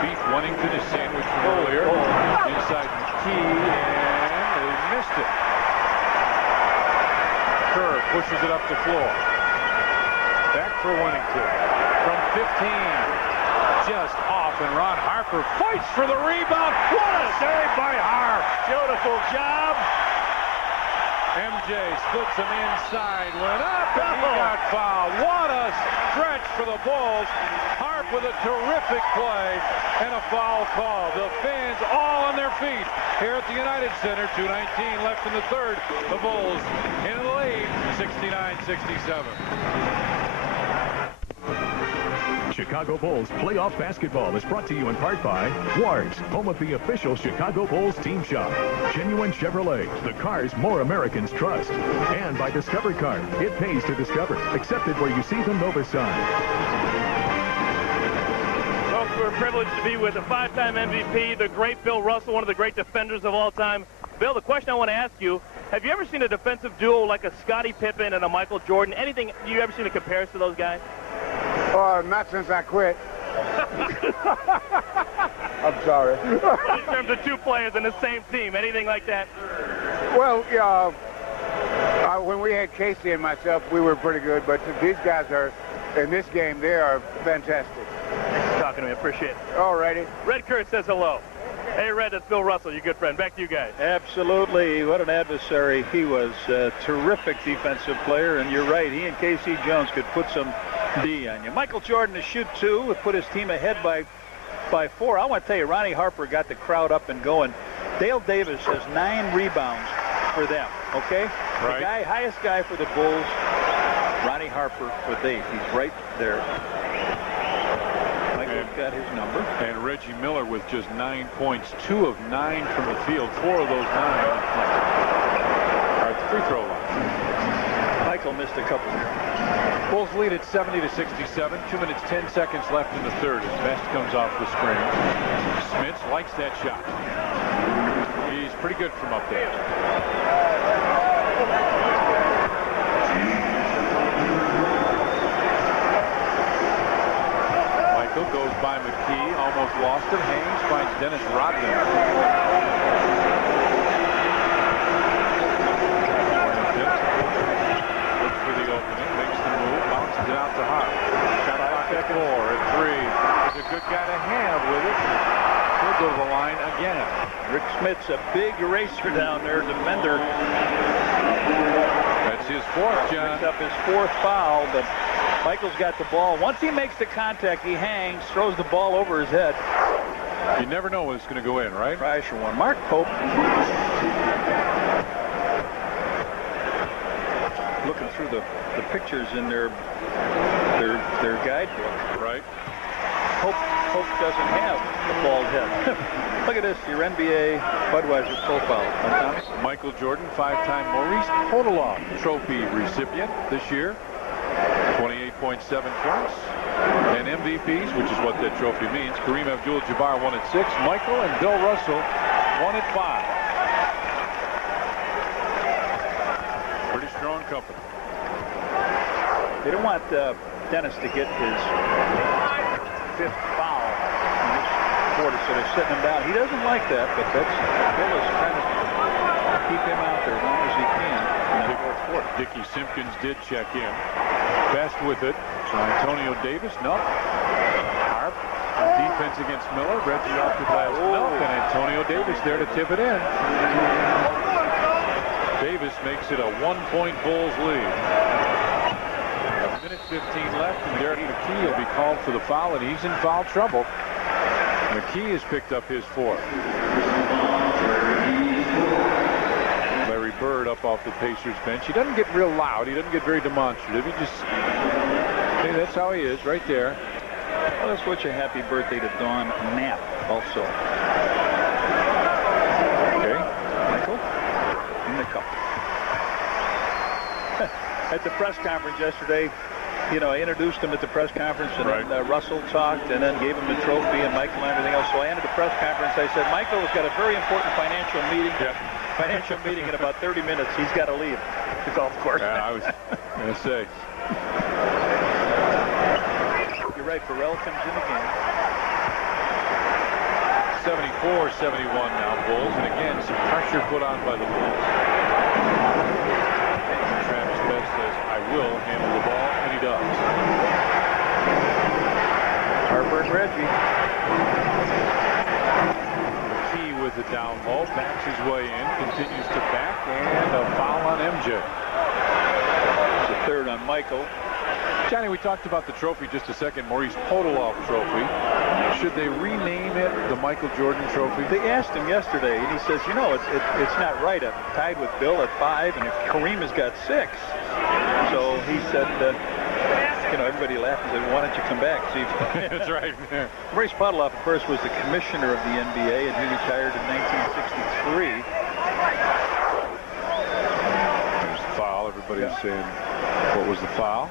Beef Wennington is sandwiched from earlier. Inside McKee, and they missed it. Kerr pushes it up the floor. Back for Wennington. From 15. Just off, and Ron Harper fights for the rebound. What a save by Harp. Beautiful job. MJ splits him inside, went up, and he got fouled. What a stretch for the Bulls. Harp with a terrific play and a foul call. The fans all on their feet here at the United Center. 2:19 left in the third. The Bulls in the lead, 69-67. Chicago Bulls playoff basketball is brought to you in part by Ward's, home of the official Chicago Bulls team shop. Genuine Chevrolet, the cars more Americans trust. And by Discover Card, it pays to discover. Accepted where you see the Nova sign. Folks, we're privileged to be with the 5-time MVP, the great Bill Russell, one of the great defenders of all time. Bill, the question I want to ask you, have you ever seen a defensive duo like a Scottie Pippen and a Michael Jordan? Anything, you ever seen a comparison to those guys? Not since I quit. I'm sorry. In terms of two players in the same team, anything like that? Well, when we had Casey and myself, we were pretty good, but these guys are, in this game, they are fantastic. Thanks for talking to me. Appreciate it. All righty. Red Kurt says hello. Hey, Red, that's Bill Russell, your good friend. Back to you guys. Absolutely. What an adversary. He was a terrific defensive player, and you're right. He and Casey Jones could put some D on you. Michael Jordan to shoot 2 would put his team ahead by 4. I want to tell you, Ronnie Harper got the crowd up and going. Dale Davis has 9 rebounds for them, okay? Right. The highest guy for the Bulls, Ronnie Harper with 8. He's right there. Michael's got his number. And Reggie Miller with just 9 points, 2 of 9 from the field. 4 of those 9 are at the free throw line. Michael missed a couple here. Bulls lead at 70-67. 2 minutes, 10 seconds left in the third as Best comes off the screen. Smits likes that shot. He's pretty good from up there. Michael goes by McKee, almost lost it. Haynes finds Dennis Rodman. It out to Hart. Shot clock at 4 at 3. He's a good guy to have with it. He'll go to the line again. Rick Smits, a big eraser down there, defender. That's his 4th, John. Picks up his 4th foul, but Michael's got the ball. Once he makes the contact, he hangs, throws the ball over his head. You never know when it's going to go in, right? Tries for one. Mark Pope. Looking through the pictures in their guidebook. Right. Pope doesn't have a bald head. Look at this, your NBA Budweiser profile. Michael Jordan, 5-time Maurice Podoloff Trophy recipient this year. 28.7 points. And MVPs, which is what that trophy means. Kareem Abdul-Jabbar won at 6. Michael and Bill Russell won at 5. Pretty strong company. They don't want Dennis to get his 5th foul in this quarter, so they're sitting him down. He doesn't like that, but that's Bill is trying to keep him out there as long as he can in the 4th quarter. Dickie Simpkins did check in. Best with it. Antonio Davis, no. Harp, defense against Miller. Reggie off the glass milk, and Antonio Davis there to tip it in. Davis makes it a 1-point Bulls lead. A minute 15 left, and Derek McKee will be called for the foul, and he's in foul trouble. McKee has picked up his 4th. Larry Bird up off the Pacers bench. He doesn't get real loud. He doesn't get very demonstrative. He just, hey, that's how he is, right there. Well, let's wish a happy birthday to Dawn Knapp also. Okay. Michael, in the cup. At the press conference yesterday, you know, I introduced him at the press conference, and then Russell talked, and then gave him the trophy and Michael and everything else. So I ended the press conference. I said, Michael has got a very important financial meeting. Financial meeting in about 30 minutes. He's got to leave the golf course. Yeah, I was going to say. You're right. Burrell comes in again. 74-71 now, Bulls, and again some pressure put on by the Bulls. Travis Best says, I will handle the ball, and he does. Harper and Reggie. McKee with the down low, backs his way in, continues to back, and a foul on MJ. It's a 3rd on Michael. Johnny, we talked about the trophy just a second. Maurice Podoloff Trophy. Should they rename it the Michael Jordan Trophy? They asked him yesterday, and he says, you know, it's not right. I'm tied with Bill at 5, and Kareem has got 6. So he said, you know, everybody laughed and said, why don't you come back? See if That's right. Maurice Podoloff, of course, was the commissioner of the NBA, and he retired in 1963. There's the foul. Everybody's saying, what was the foul?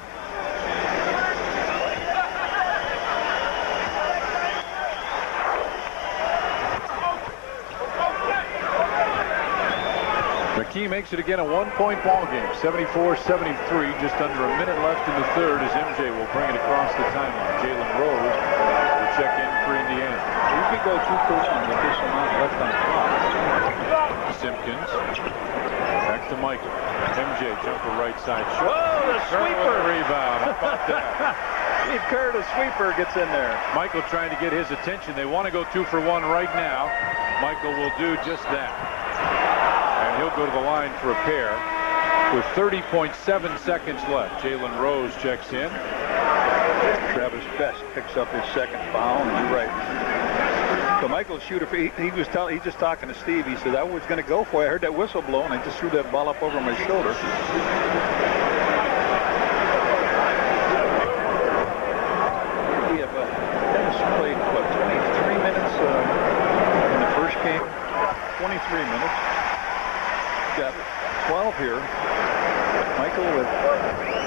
McKee makes it again a 1-point ball game. 74-73, just under a minute left in the 3rd as MJ will bring it across the timeline. Jalen Rose will check in for Indiana. You could go 2 for 1 with this amount left on the clock. Simpkins. Back to Michael. MJ jumper right side shot. Whoa, the sweeper! Rebound. How about that? Steve Kerr, the sweeper, gets in there. Michael trying to get his attention. They want to go 2 for 1 right now. Michael will do just that. And he'll go to the line for a pair with 30.7 seconds left. Jalen Rose checks in. Travis Best picks up his 2nd foul, and you're right. So Michael's shooter, he was just talking to Steve. He said, I was going to go for it. I heard that whistle blow, and I just threw that ball up over my shoulder. We have Dennis played, what, 23 minutes in the first game? 23 minutes. Got 12 here. Michael with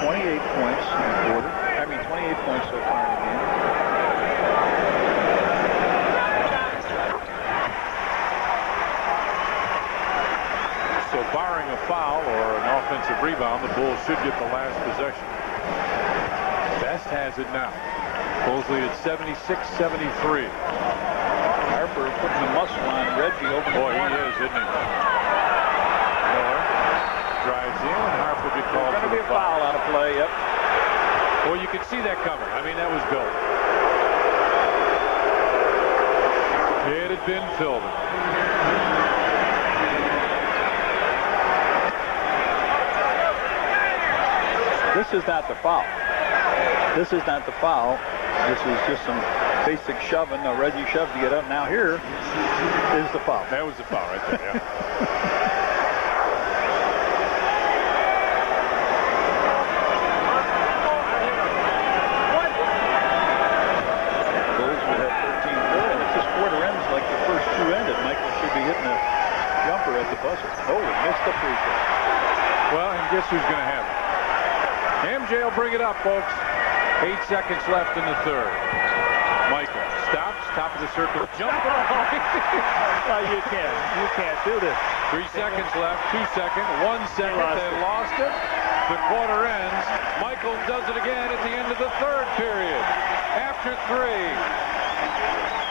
28 points in the quarter. I mean, 28 points so far in the game. So barring a foul or an offensive rebound, the Bulls should get the last possession. Best has it now. Bulls lead at 76-73. Harper putting the muscle on Reggie over the Boy, he is, isn't he? Miller drives in, and Harper will be called for the foul. There's going to be a foul on a play, yep. Well, you could see that coming. I mean, that was built. It had been filled. This is not the foul. This is not the foul. This is just some basic shoving. Reggie shoved to get up. Now here is the foul. That was the foul right there, yeah. Bulls would have 13 4, and if this quarter ends like the first 2 ended, Michael should be hitting a jumper at the buzzer. Oh, he missed the free throw. Well, and guess who's going to have it? MJ will bring it up, folks. 8 seconds left in the 3rd. Michael stops, top of the circle, jumper. No, you can't do this. 3 seconds left, 2 seconds, 1 second. They lost it. The quarter ends. Michael does it again at the end of the third period. After 3.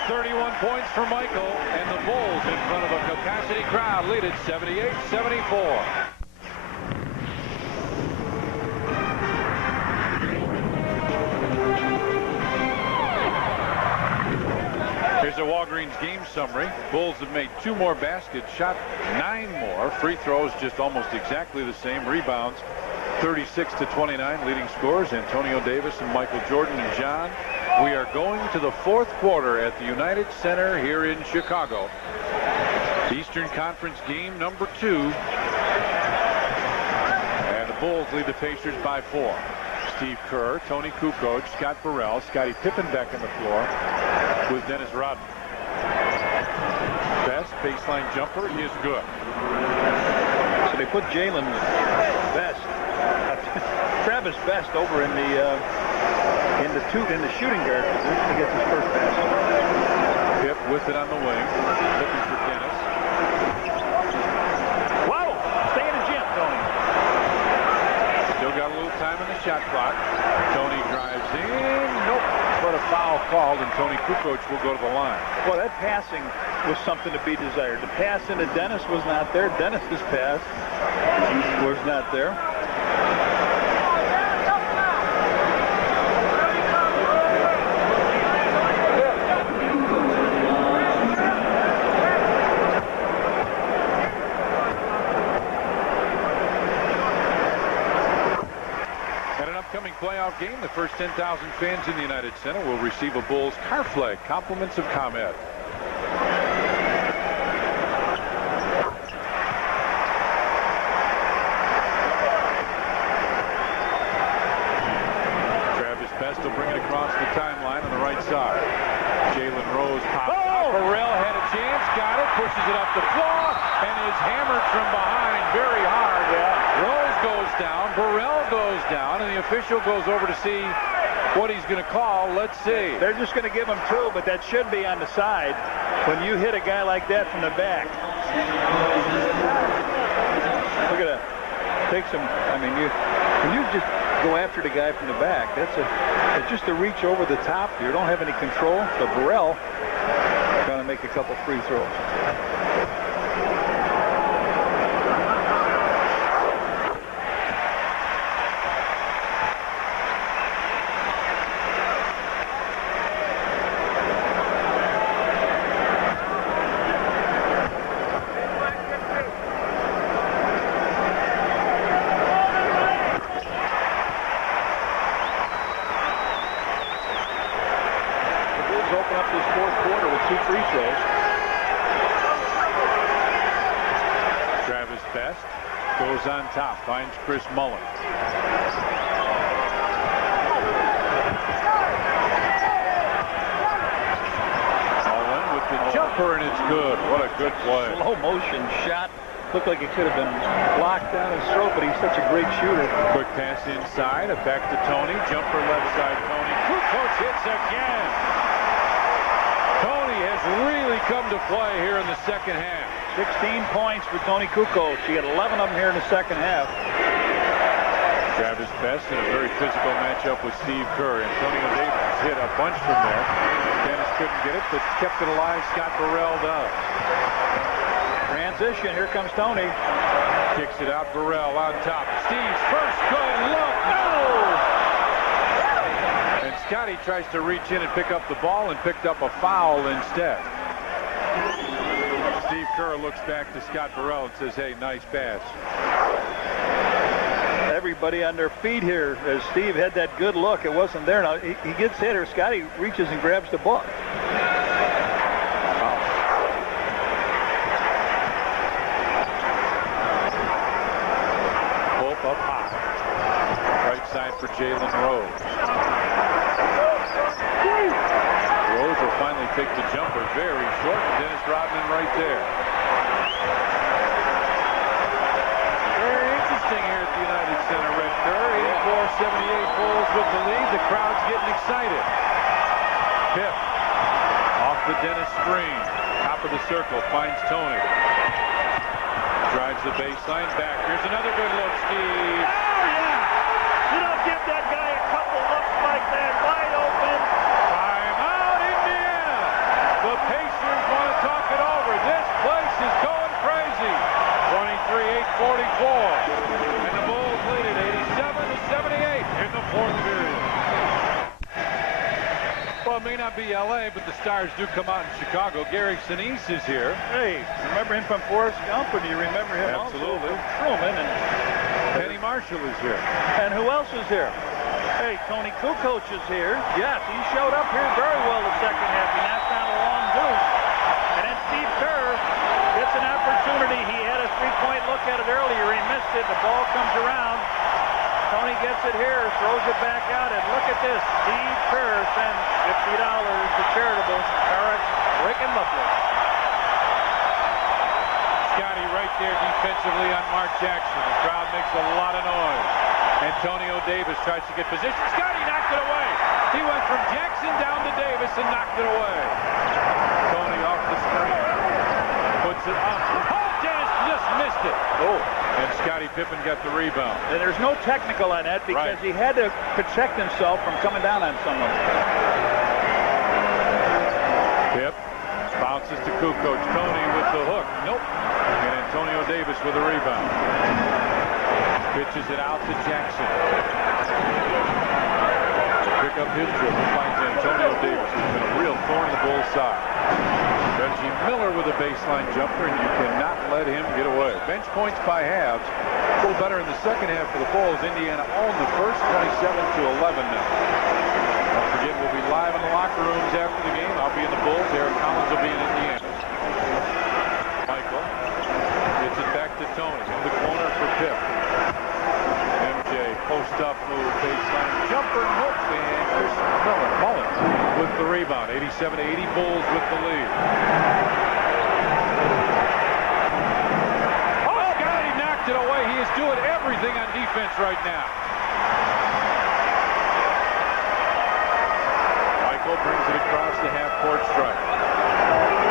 31 points for Michael, and the Bulls in front of a capacity crowd lead it 78-74. Here's a Walgreens game summary. Bulls have made 2 more baskets, shot 9 more. Free throws just almost exactly the same. Rebounds 36-29. Leading scorers Antonio Davis and Michael Jordan and John. We are going to the 4th quarter at the United Center here in Chicago. Eastern Conference game number 2. And the Bulls lead the Pacers by 4. Steve Kerr, Tony Kukoc, Scott Burrell, Scottie Pippen back on the floor with Dennis Rodman. Best baseline jumper is good. So they put Jalen Best, Travis Best, over in the shooting guard position to get his first basket. Pip with it on the wing, looking for Dennis. Whoa! Stay in the gym, Tony. Still got a little time on the shot clock. Tony drives in. Nope. But a foul called, and Tony Kukoc will go to the line. Well, that passing was something to be desired. The pass into Dennis was not there. Dennis's pass was not there. Playoff game, the first 10,000 fans in the United Center will receive a Bulls car flag, compliments of ComEd. Travis Best will bring it across the timeline on the right side. Jalen Rose pops up. Burrell had a chance, got it, pushes it up the floor, and is hammered from behind very hard. Rose goes down, Burrell goes down, and the official goes over to see what he's going to call. Let's see. They're just going to give him 2, but that should be on the side when you hit a guy like that from the back. Look at that. Take some, I mean, when you just go after the guy from the back, it's just a reach over the top. You don't have any control. So Burrell trying to make a couple free throws. On top, finds Chris Mullen. Mullen with the jumper, and it's good. What a good play. Slow motion shot. Looked like it could have been blocked down his throat, but he's such a great shooter. Quick pass inside, back to Tony. Jumper left side, Tony. Kukoc hits again. Tony has really come to play here in the second half. 16 points for Tony Kukoc. He had 11 of them here in the second half. Travis Best in a very physical matchup with Steve Kerr. Antonio Davis hit a bunch from there. Dennis couldn't get it, but kept it alive. Scott Burrell does. Transition. Here comes Tony. Kicks it out. Burrell on top. Steve's first good look. No! And Scotty tries to reach in and pick up the ball and picked up a foul instead. Steve Kerr looks back to Scott Burrell and says, hey, nice pass. Everybody on their feet here as Steve had that good look. It wasn't there. Now he gets hit, or Scotty reaches and grabs the ball. Pope up high. Right side for Jalen Rose. Rose will finally take the jumper. Very short. Dennis Rodman right there. Very interesting here at the United Center, Red Kerr. 84-78 Bulls with the lead. The crowd's getting excited. Pip off the Dennis screen. Top of the circle. Finds Tony. Drives the baseline back. Here's another good look, Steve. You don't give that guy a couple looks like that. Wide open. Timeout, Indiana. The Pacers want to talk it over. This place is going crazy. 23-8-44. And the Bulls lead it 87-78 in the fourth period. Well, it may not be L.A., but the Stars do come out in Chicago. Gary Sinise is here. Hey, remember him from Forrest Gump, and you remember him Absolutely. also from Truman, and Penny Marshall is here. And who else is here? Hey, Tony Kukoc is here. Yes, he showed up here very well the second half. He knocked down a long deuce. And then Steve Kerr gets an opportunity. He had a three-point look at it earlier. He missed it. The ball comes around. Tony gets it here, throws it back out, and look at this. Steve Kerr sends $50 to charitable Eric Rick and Muffler. Scotty right there defensively on Mark Jackson. The crowd makes a lot of noise. Antonio Davis tries to get position. Scotty knocked it away. He went from Jackson down to Davis and knocked it away. Tony off the screen. Puts it up. Just missed it. Oh. And Scottie Pippen got the rebound. And there's no technical on that because he had to protect himself from coming down on someone. Pip bounces to Kukoc. Tony with the hook. Nope. And Antonio Davis with a rebound. Pitches it out to Jackson. Pick up his dribble. Finds Antonio Davis, who's been a real thorn in the Bulls' side. Reggie Miller with a baseline jumper, and you cannot let him get away. Bench points by halves. A little better in the second half for the Bulls. Indiana owned the first 27-11 now. Don't forget, we'll be live in the locker rooms after the game. I'll be in the Bulls. Eric Collins will be in Indiana. Michael gets it back to Tony. In the corner for Pip. MJ post-up move, baseline jumper, nope, and Chris Mullen with the rebound. 87-80 Bulls with the lead. Oh, Scotty knocked it away. He is doing everything on defense right now. Michael brings it across the half-court stripe.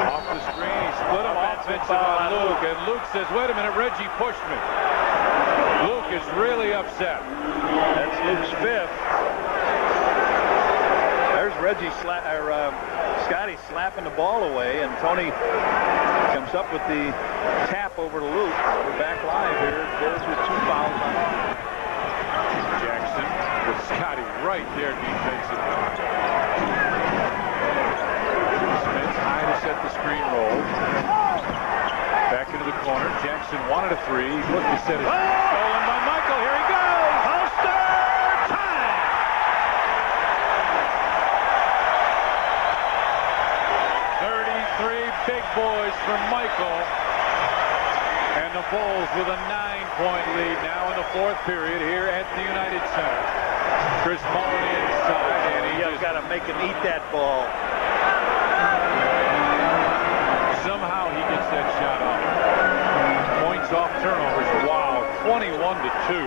Off the screen, he split him offensive on Luke, and Luke says, wait a minute, Reggie pushed me. Luke is really upset. That's Luke's fifth. There's Reggie Scotty slapping the ball away, and Tony comes up with the tap over to Luke. We're back live here. Bulls with 2 fouls on him. Jackson with Scotty right there defensively. Smith high to set the screen roll. Back into the corner. Jackson wanted a three. He looked to set it. Stolen by Michael. Here he goes. Poster time. Big boys from Michael, and the Bulls with a 9-point lead now in the fourth period here at the United Center. Chris Mullen inside, and he just got to make him eat that ball. Somehow he gets that shot off. Points off turnovers. Wow, 21-2.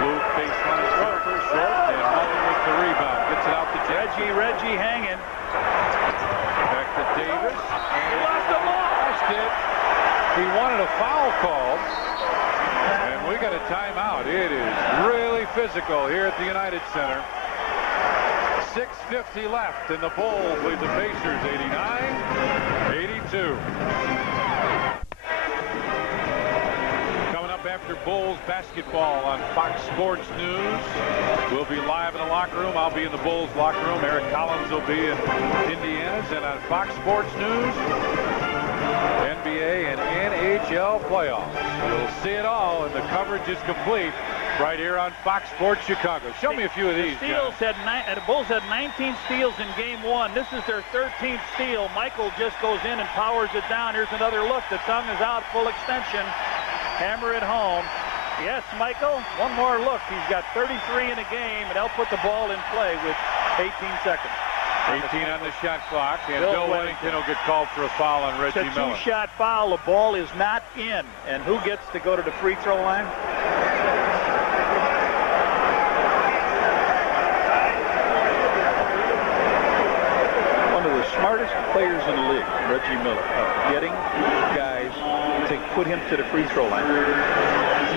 Luke baseline jumper short, and Mullen with the rebound. Gets it out to Reggie hanging. Back to Davis. And he lost it. He wanted a foul call. And we got a timeout. It is really physical here at the United Center. 6:50 left, and the Bulls lead the Pacers 89-82. Coming up after Bulls basketball on Fox Sports News. We'll be live in the locker room. I'll be in the Bulls locker room. Eric Collins will be in Indiana's. And on Fox Sports News, NBA and NHL playoffs. You'll see it all, and the coverage is complete right here on Fox Sports Chicago. Show me a few of these. The Bulls had 19 steals in game 1. This is their 13th steal. Michael just goes in and powers it down. Here's another look. The tongue is out, full extension. Hammer it home. Yes, Michael, one more look. He's got 33 in a game, and they'll put the ball in play with 18 seconds. 18 on the shot clock, and Bill Wennington will get called for a foul on Reggie Miller. It's a 2-shot foul. The ball is not in. And who gets to go to the free throw line? One of the smartest players in the league, Reggie Miller, of getting guys to put him to the free throw line.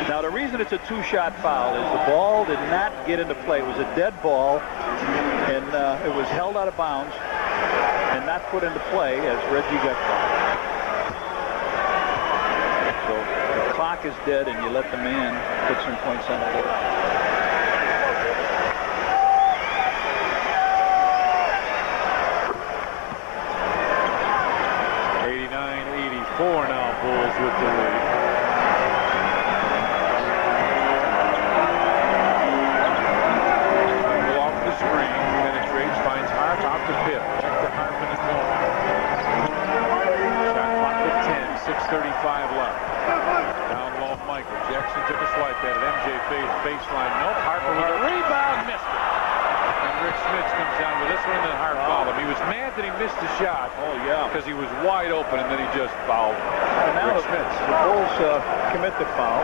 Now, the reason it's a two-shot foul is the ball did not get into play. It was a dead ball, and it was held out of bounds and not put into play as Reggie got fouled. So the clock is dead, and you let the man put some points on the board. Now Bulls with the lead. Go off the screen, penetrates, finds Harp out to Pip. Check to Harp in the corner. Shot clock at 10, 6:35 left. Down low, Michael Jackson took a swipe at it. MJ phase baseline. Nope. Harper with a rebound, missed it. And Rick Smits comes down with this one, and then Hart fouled him. He was mad that he missed the shot. Oh, yeah. Because he was wide open, and then he just fouled now Rick Smits. The Bulls commit the foul.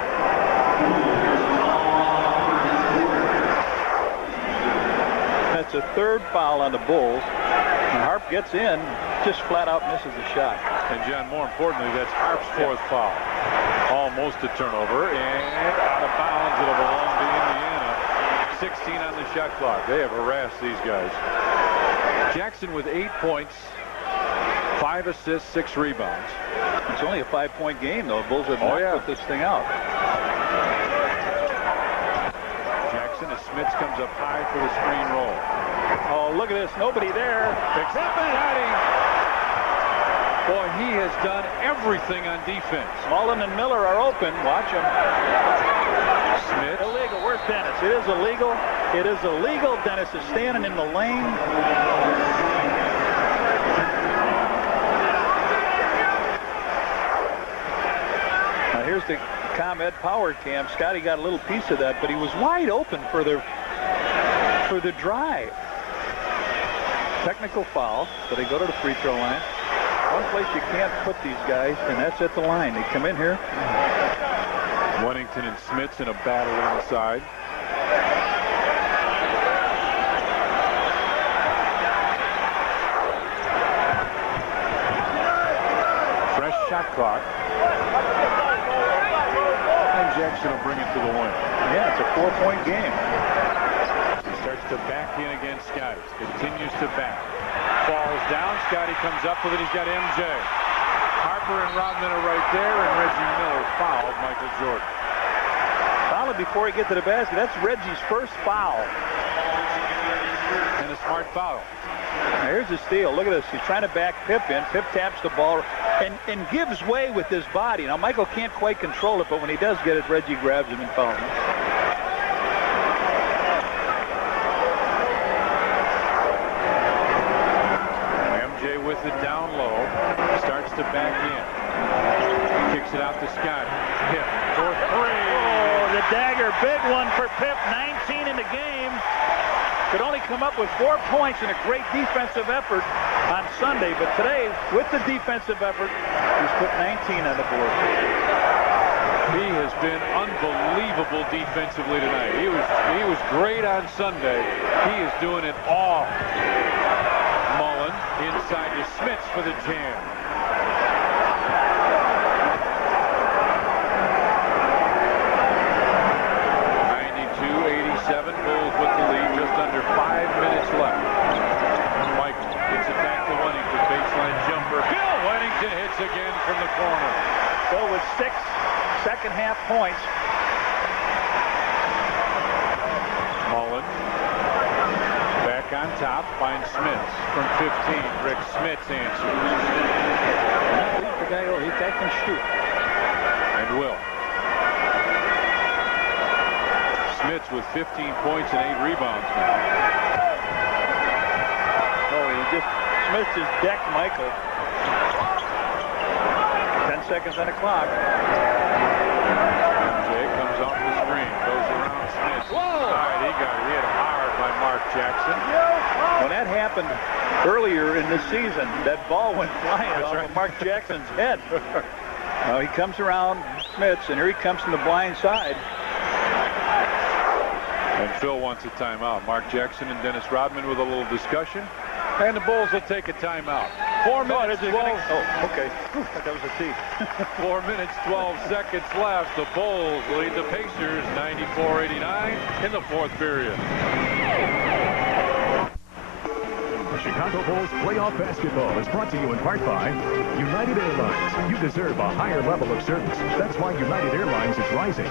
That's a third foul on the Bulls. And Harp gets in, just flat out misses the shot. And, John, more importantly, that's Harp's fourth foul. Almost a turnover, and out of bounds. It'll belong to Indiana. 16 on the shot clock. They have harassed these guys. Jackson with 8 points, 5 assists, 6 rebounds. It's only a 5-point game, though. Bulls have not put this thing out. Jackson, as Smits comes up high for the screen roll. Oh, look at this. Nobody there. Except Manhattan. Boy, he has done everything on defense. Mullen and Miller are open. Watch them. Smits. Illegal. Where's Dennis? It is illegal. It is illegal. Dennis is standing in the lane. Now here's the ComEd power cam. Scotty got a little piece of that, but he was wide open for the drive. Technical foul, so they go to the free throw line. One place you can't put these guys, and that's at the line. They come in here. Wennington and Smits in a battle inside. Fresh shot clock. And Jackson will bring it to the win. Yeah, it's a 4-point game. He starts to back in against Scotty. Continues to back. Falls down. Scotty comes up with it. He's got MJ. Harper and Rodman are right there, and Reggie Miller fouled Michael Jordan. Fouled before he get to the basket. That's Reggie's first foul. And a smart foul. Now here's the steal. Look at this. He's trying to back Pip in. Pip taps the ball and gives way with his body. Now Michael can't quite control it, but when he does get it, Reggie grabs him and fouls him. With it down low, starts to back in. Kicks it out to Scotty. Pip for 3. Oh, the dagger, big one for Pip. 19 in the game. Could only come up with 4 points in a great defensive effort on Sunday, but today, with the defensive effort, he's put 19 on the board. He has been unbelievable defensively tonight. He was great on Sunday. He is doing it all. Mullen inside to Smits for the jam. Bulls with the lead, just under 5 minutes left. Michael gets it back to Wennington, baseline jumper. Bill Wennington hits again from the corner. So with 6 second-half points. Mullen back on top, finds Smits from 15. Rick Smits answers. The guy, he can shoot. And will. Smits with 15 points and 8 rebounds now. Oh, Smits just decked Michael. 10 seconds on the clock. Jay comes off the screen, goes around Smits. Whoa! All right, he got hit hard by Mark Jackson. When that happened earlier in the season, that ball went flying off of Mark Jackson's head. Now he comes around Smits, and here he comes from the blind side. And Phil wants a timeout. Mark Jackson and Dennis Rodman with a little discussion. And the Bulls will take a timeout. 4 minutes, 12. Oh, okay. That was a T. 4 minutes, 12 seconds left. The Bulls lead the Pacers 94-89 in the fourth period. Chicago Bulls playoff basketball is brought to you in part by United Airlines. You deserve a higher level of service. That's why United Airlines is rising.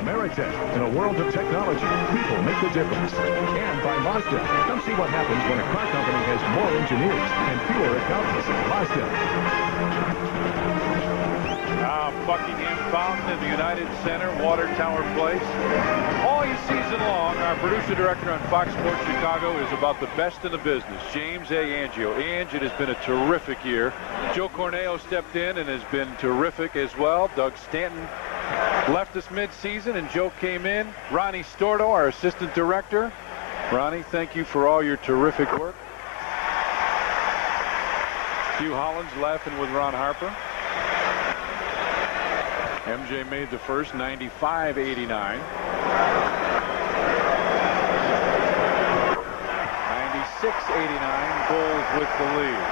Ameritech. In a world of technology, people make the difference. And by Mazda. Come see what happens when a car company has more engineers and fewer accountants. Mazda. Buckingham Fountain in the United Center, Water Tower Place. All season long, our producer-director on Fox Sports Chicago is about the best in the business, James A. Angio. Ange, it has been a terrific year. Joe Corneo stepped in and has been terrific as well. Doug Stanton left us mid-season, and Joe came in. Ronnie Stordo, our assistant director. Ronnie, thank you for all your terrific work. Hugh Hollins laughing with Ron Harper. MJ made the first, 95-89. 96-89, Bulls with the lead.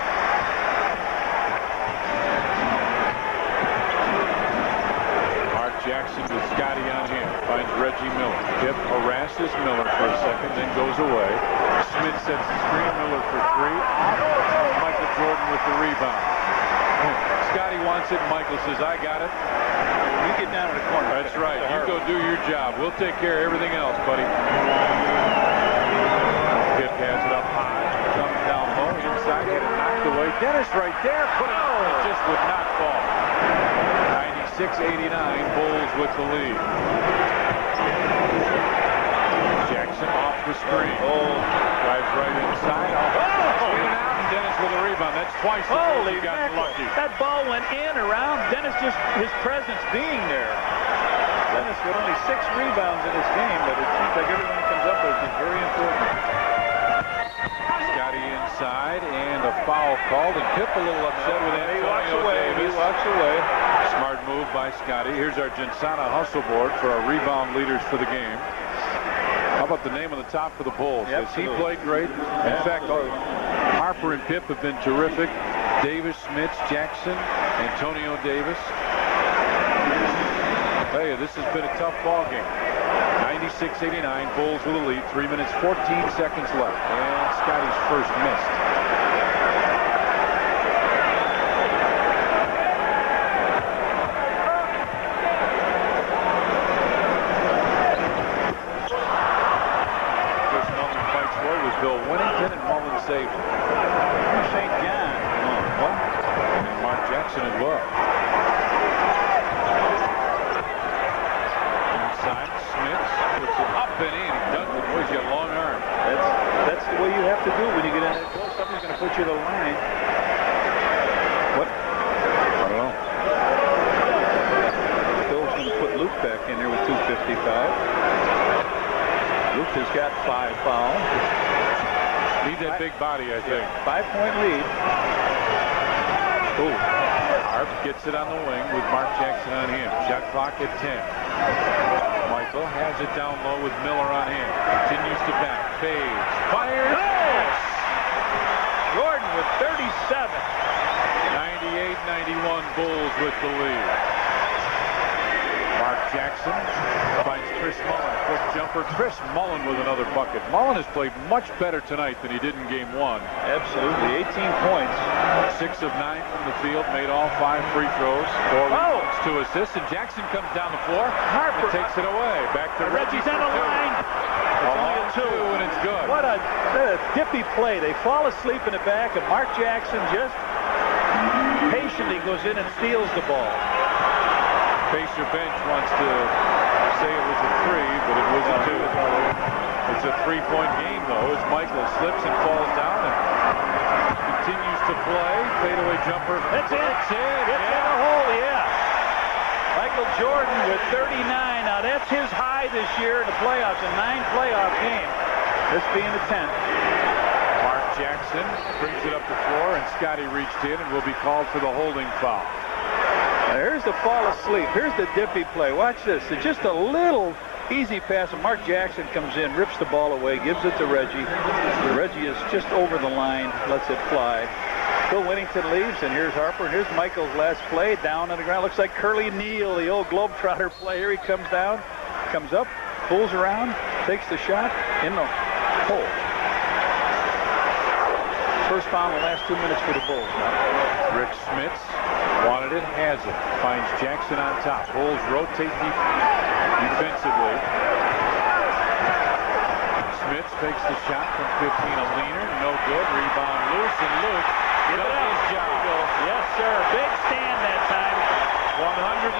Mark Jackson with Scotty on him. Finds Reggie Miller. Hip harasses Miller for a second, then goes away. Smith sets the screen. Miller for three. Michael Jordan with the rebound. Scotty wants it. Michael says, I got it. You get down in the corner. That's right. You go do your job. We'll take care of everything else, buddy. Pip has it up high. Comes down low. Inside. Had it knocked away. Dennis right there. Put it on. It just would not fall. 96-89. Bulls with the lead. Jackson off the screen. Drives right inside. Dennis with a rebound. That's twice. Holy got lucky. That ball went in around Dennis, just his presence being there. Dennis with only 6 rebounds in this game, but it seems like everyone he comes up with is very important. Scotty inside, and a foul called, and Pip a little upset with Antonio Davis. He walks away. Smart move by Scotty. Here's our Ginsana hustle board for our rebound leaders for the game. How about the name on the top for the Bulls? Has he played great? In fact, Harper and Pip have been terrific. Davis, Smith, Jackson, Antonio Davis. Hey, this has been a tough ball game. 96-89, Bulls with a lead. 3 minutes, 14 seconds left. And Scotty's first missed. Bill Winnington and Mullen saved him. St. John. And Mark Jackson as well. Inside, Smith puts it up and in. He does it. Boy's got long arm. That's the way you have to do when you get in that goal. Somebody's going to put you to the line. What? I don't know. Bill's going to put Luke back in there with 2:55. Luke has got 5 fouls. Need that big body, I think. 5-point lead. Ooh. Harp gets it on the wing with Mark Jackson on him. Shot clock at 10. Michael has it down low with Miller on him. Continues to back. Fades. Fires. Yes! Jordan with 37. 98-91 Bulls with the lead. Mark Jackson finds Chris Mullen. Quick jumper. Chris Mullen with another bucket. Mullen has played much better tonight than he did in game 1. Absolutely. 18 points. 6 of 9 from the field. Made all 5 free throws. 4 rebounds, 2 assists. And Jackson comes down the floor. Harper takes it away. Back to Reggie's on the line. It's only a 2, and it's good. What a dippy play. They fall asleep in the back, and Mark Jackson just patiently goes in and steals the ball. Pacer bench wants to say it was a 3, but it was a 2. It's a 3-point game, though, as Michael slips and falls down and continues to play. Fadeaway jumper. That's it. It's in. It's in the hole, yeah. Michael Jordan with 39. Now, that's his high this year in the playoffs, a 9 playoff game. This being the 10th. Mark Jackson brings it up the floor, and Scotty reached in and will be called for the holding foul. Here's the fall asleep. Here's the dippy play. Watch this. It's just a little easy pass. And Mark Jackson comes in, rips the ball away, gives it to Reggie. Reggie is just over the line, lets it fly. Bill Winnington leaves, and here's Harper, and here's Michael's last play. Down on the ground. Looks like Curly Neal, the old Globetrotter player. He comes down, comes up, pulls around, takes the shot in the hole. First foul in the last 2 minutes for the Bulls now. Rick Smits wanted it, has it. Finds Jackson on top. Bulls rotate defensively. Smits takes the shot from 15, a leaner, no good. Rebound loose, and Luke does his job. Yes, sir. Big stand that time. 195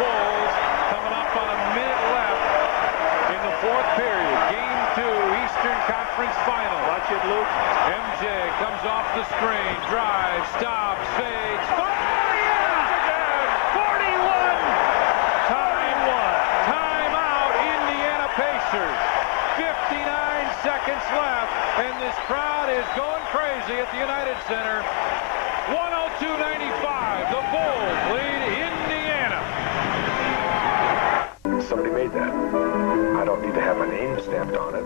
Bulls coming up on a minute left in the fourth period. Game 2, Eastern Conference Final. Watch it, Luke. MJ comes off the screen, drives, stops, fades. Oh, Again, 41. Time out, Indiana Pacers. 59 seconds left, and this crowd is going crazy at the United Center. 102-95, the Bulls lead Indiana. Somebody made that. I don't need to have my name stamped on it.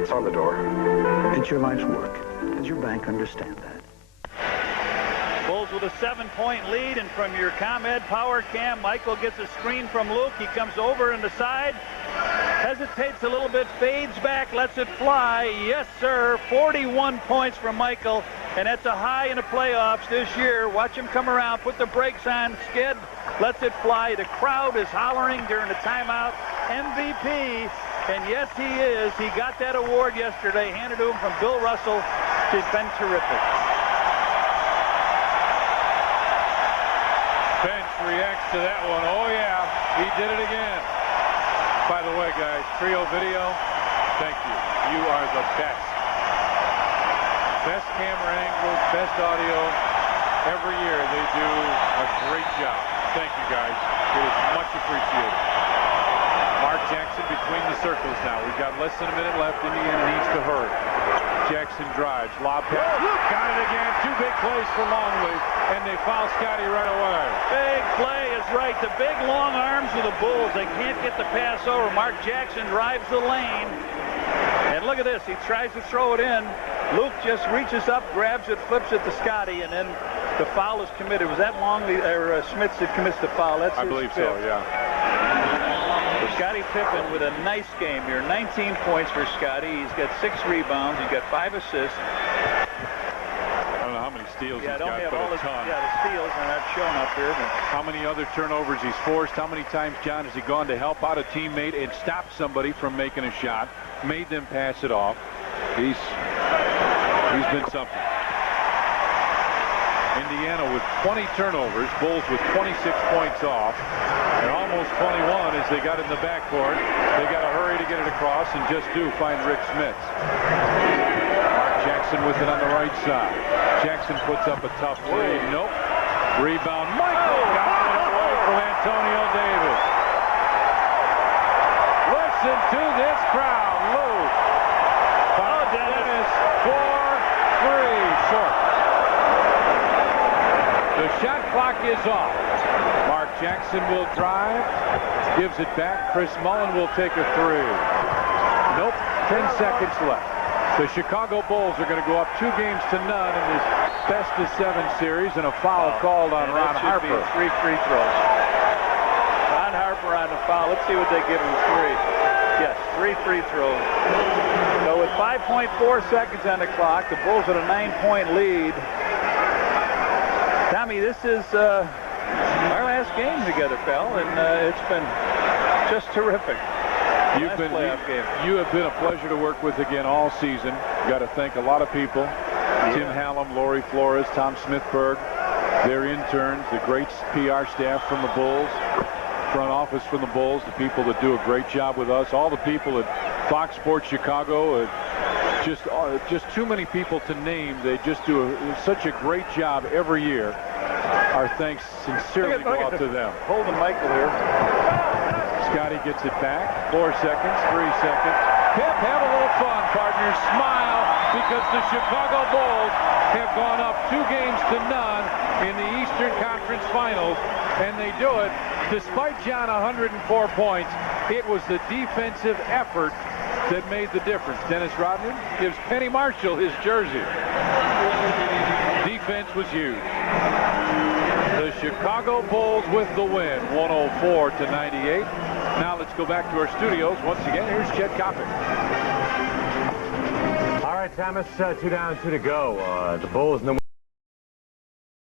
It's on the door. It's your life's work. Does your bank understand that? Bulls with a 7-point lead, and from your ComEd power cam, Michael gets a screen from Luke. He comes over in the side, hesitates a little bit, fades back, lets it fly. Yes, sir. 41 points from Michael, and that's a high in the playoffs this year. Watch him come around, put the brakes on, skid, lets it fly. The crowd is hollering during the timeout. MVP, and yes, he is. He got that award yesterday, handed to him from Bill Russell. He's been terrific. Bench reacts to that one. Oh, yeah, he did it again. By the way, guys, Trio Video, thank you. You are the best. Best camera angles, best audio. Every year they do a great job. Thank you, guys. It is much appreciated. Mark Jackson between the circles now. We've got less than a minute left. Indiana needs to hurry. Jackson drives, lob pass. Got it again. 2 big plays for Longley, and they foul Scotty right away. Big play is right. The big long arms of the Bulls. They can't get the pass over. Mark Jackson drives the lane. And look at this. He tries to throw it in. Luke just reaches up, grabs it, flips it to Scotty, and then the foul is committed. Was that Longley or Smits that commits the foul? That's I believe so, yeah. Scottie Pippen with a nice game here. 19 points for Scotty. He's got 6 rebounds. He's got 5 assists. I don't know how many steals he's got, but a ton. Yeah, the steals are not shown up here. But how many other turnovers he's forced? How many times, John, has he gone to help out a teammate and stopped somebody from making a shot, made them pass it off? He's been something. Indiana with 20 turnovers, Bulls with 26 points off, and almost 21 as they got in the backcourt. They got to hurry to get it across, and just do find Rick Smits. Mark Jackson with it on the right side. Jackson puts up a tough three. Nope. Rebound. Michael got it away from Antonio Davis. Listen to this crowd. Luke. Dennis 4-3 short. The shot clock is off. Mark Jackson will drive, gives it back. Chris Mullen will take a 3. Nope, 10 seconds left. The Chicago Bulls are going to go up 2 games to none in this best-of-7 series, and a foul called on Ron Harper. 3 free throws. Ron Harper on the foul. Let's see what they give him. 3. Yes, 3 free throws. So with 5.4 seconds on the clock, the Bulls with a 9-point lead. Tommy, this is our last game together, pal, and it's been just terrific. You have been a pleasure to work with again all season. Got to thank a lot of people. Yeah. Tim Hallam, Lori Flores, Tom Smithberg, their interns, the great PR staff from the Bulls, front office from the Bulls, the people that do a great job with us, all the people at Fox Sports Chicago. Just too many people to name. They just do such a great job every year. Our thanks sincerely go out to them. Holding Michael here. Scotty gets it back. 4 seconds, 3 seconds. Pip, have a little fun, partners. Smile, because the Chicago Bulls have gone up 2 games to none in the Eastern Conference Finals, and they do it despite John 104 points. It was the defensive effort that made the difference. Dennis Rodman gives Penny Marshall his jersey. Defense was huge. The Chicago Bulls with the win, 104-98. Now let's go back to our studios. Once again, here's Chet Coppin. All right, Thomas, 2 down, 2 to go. The Bulls in the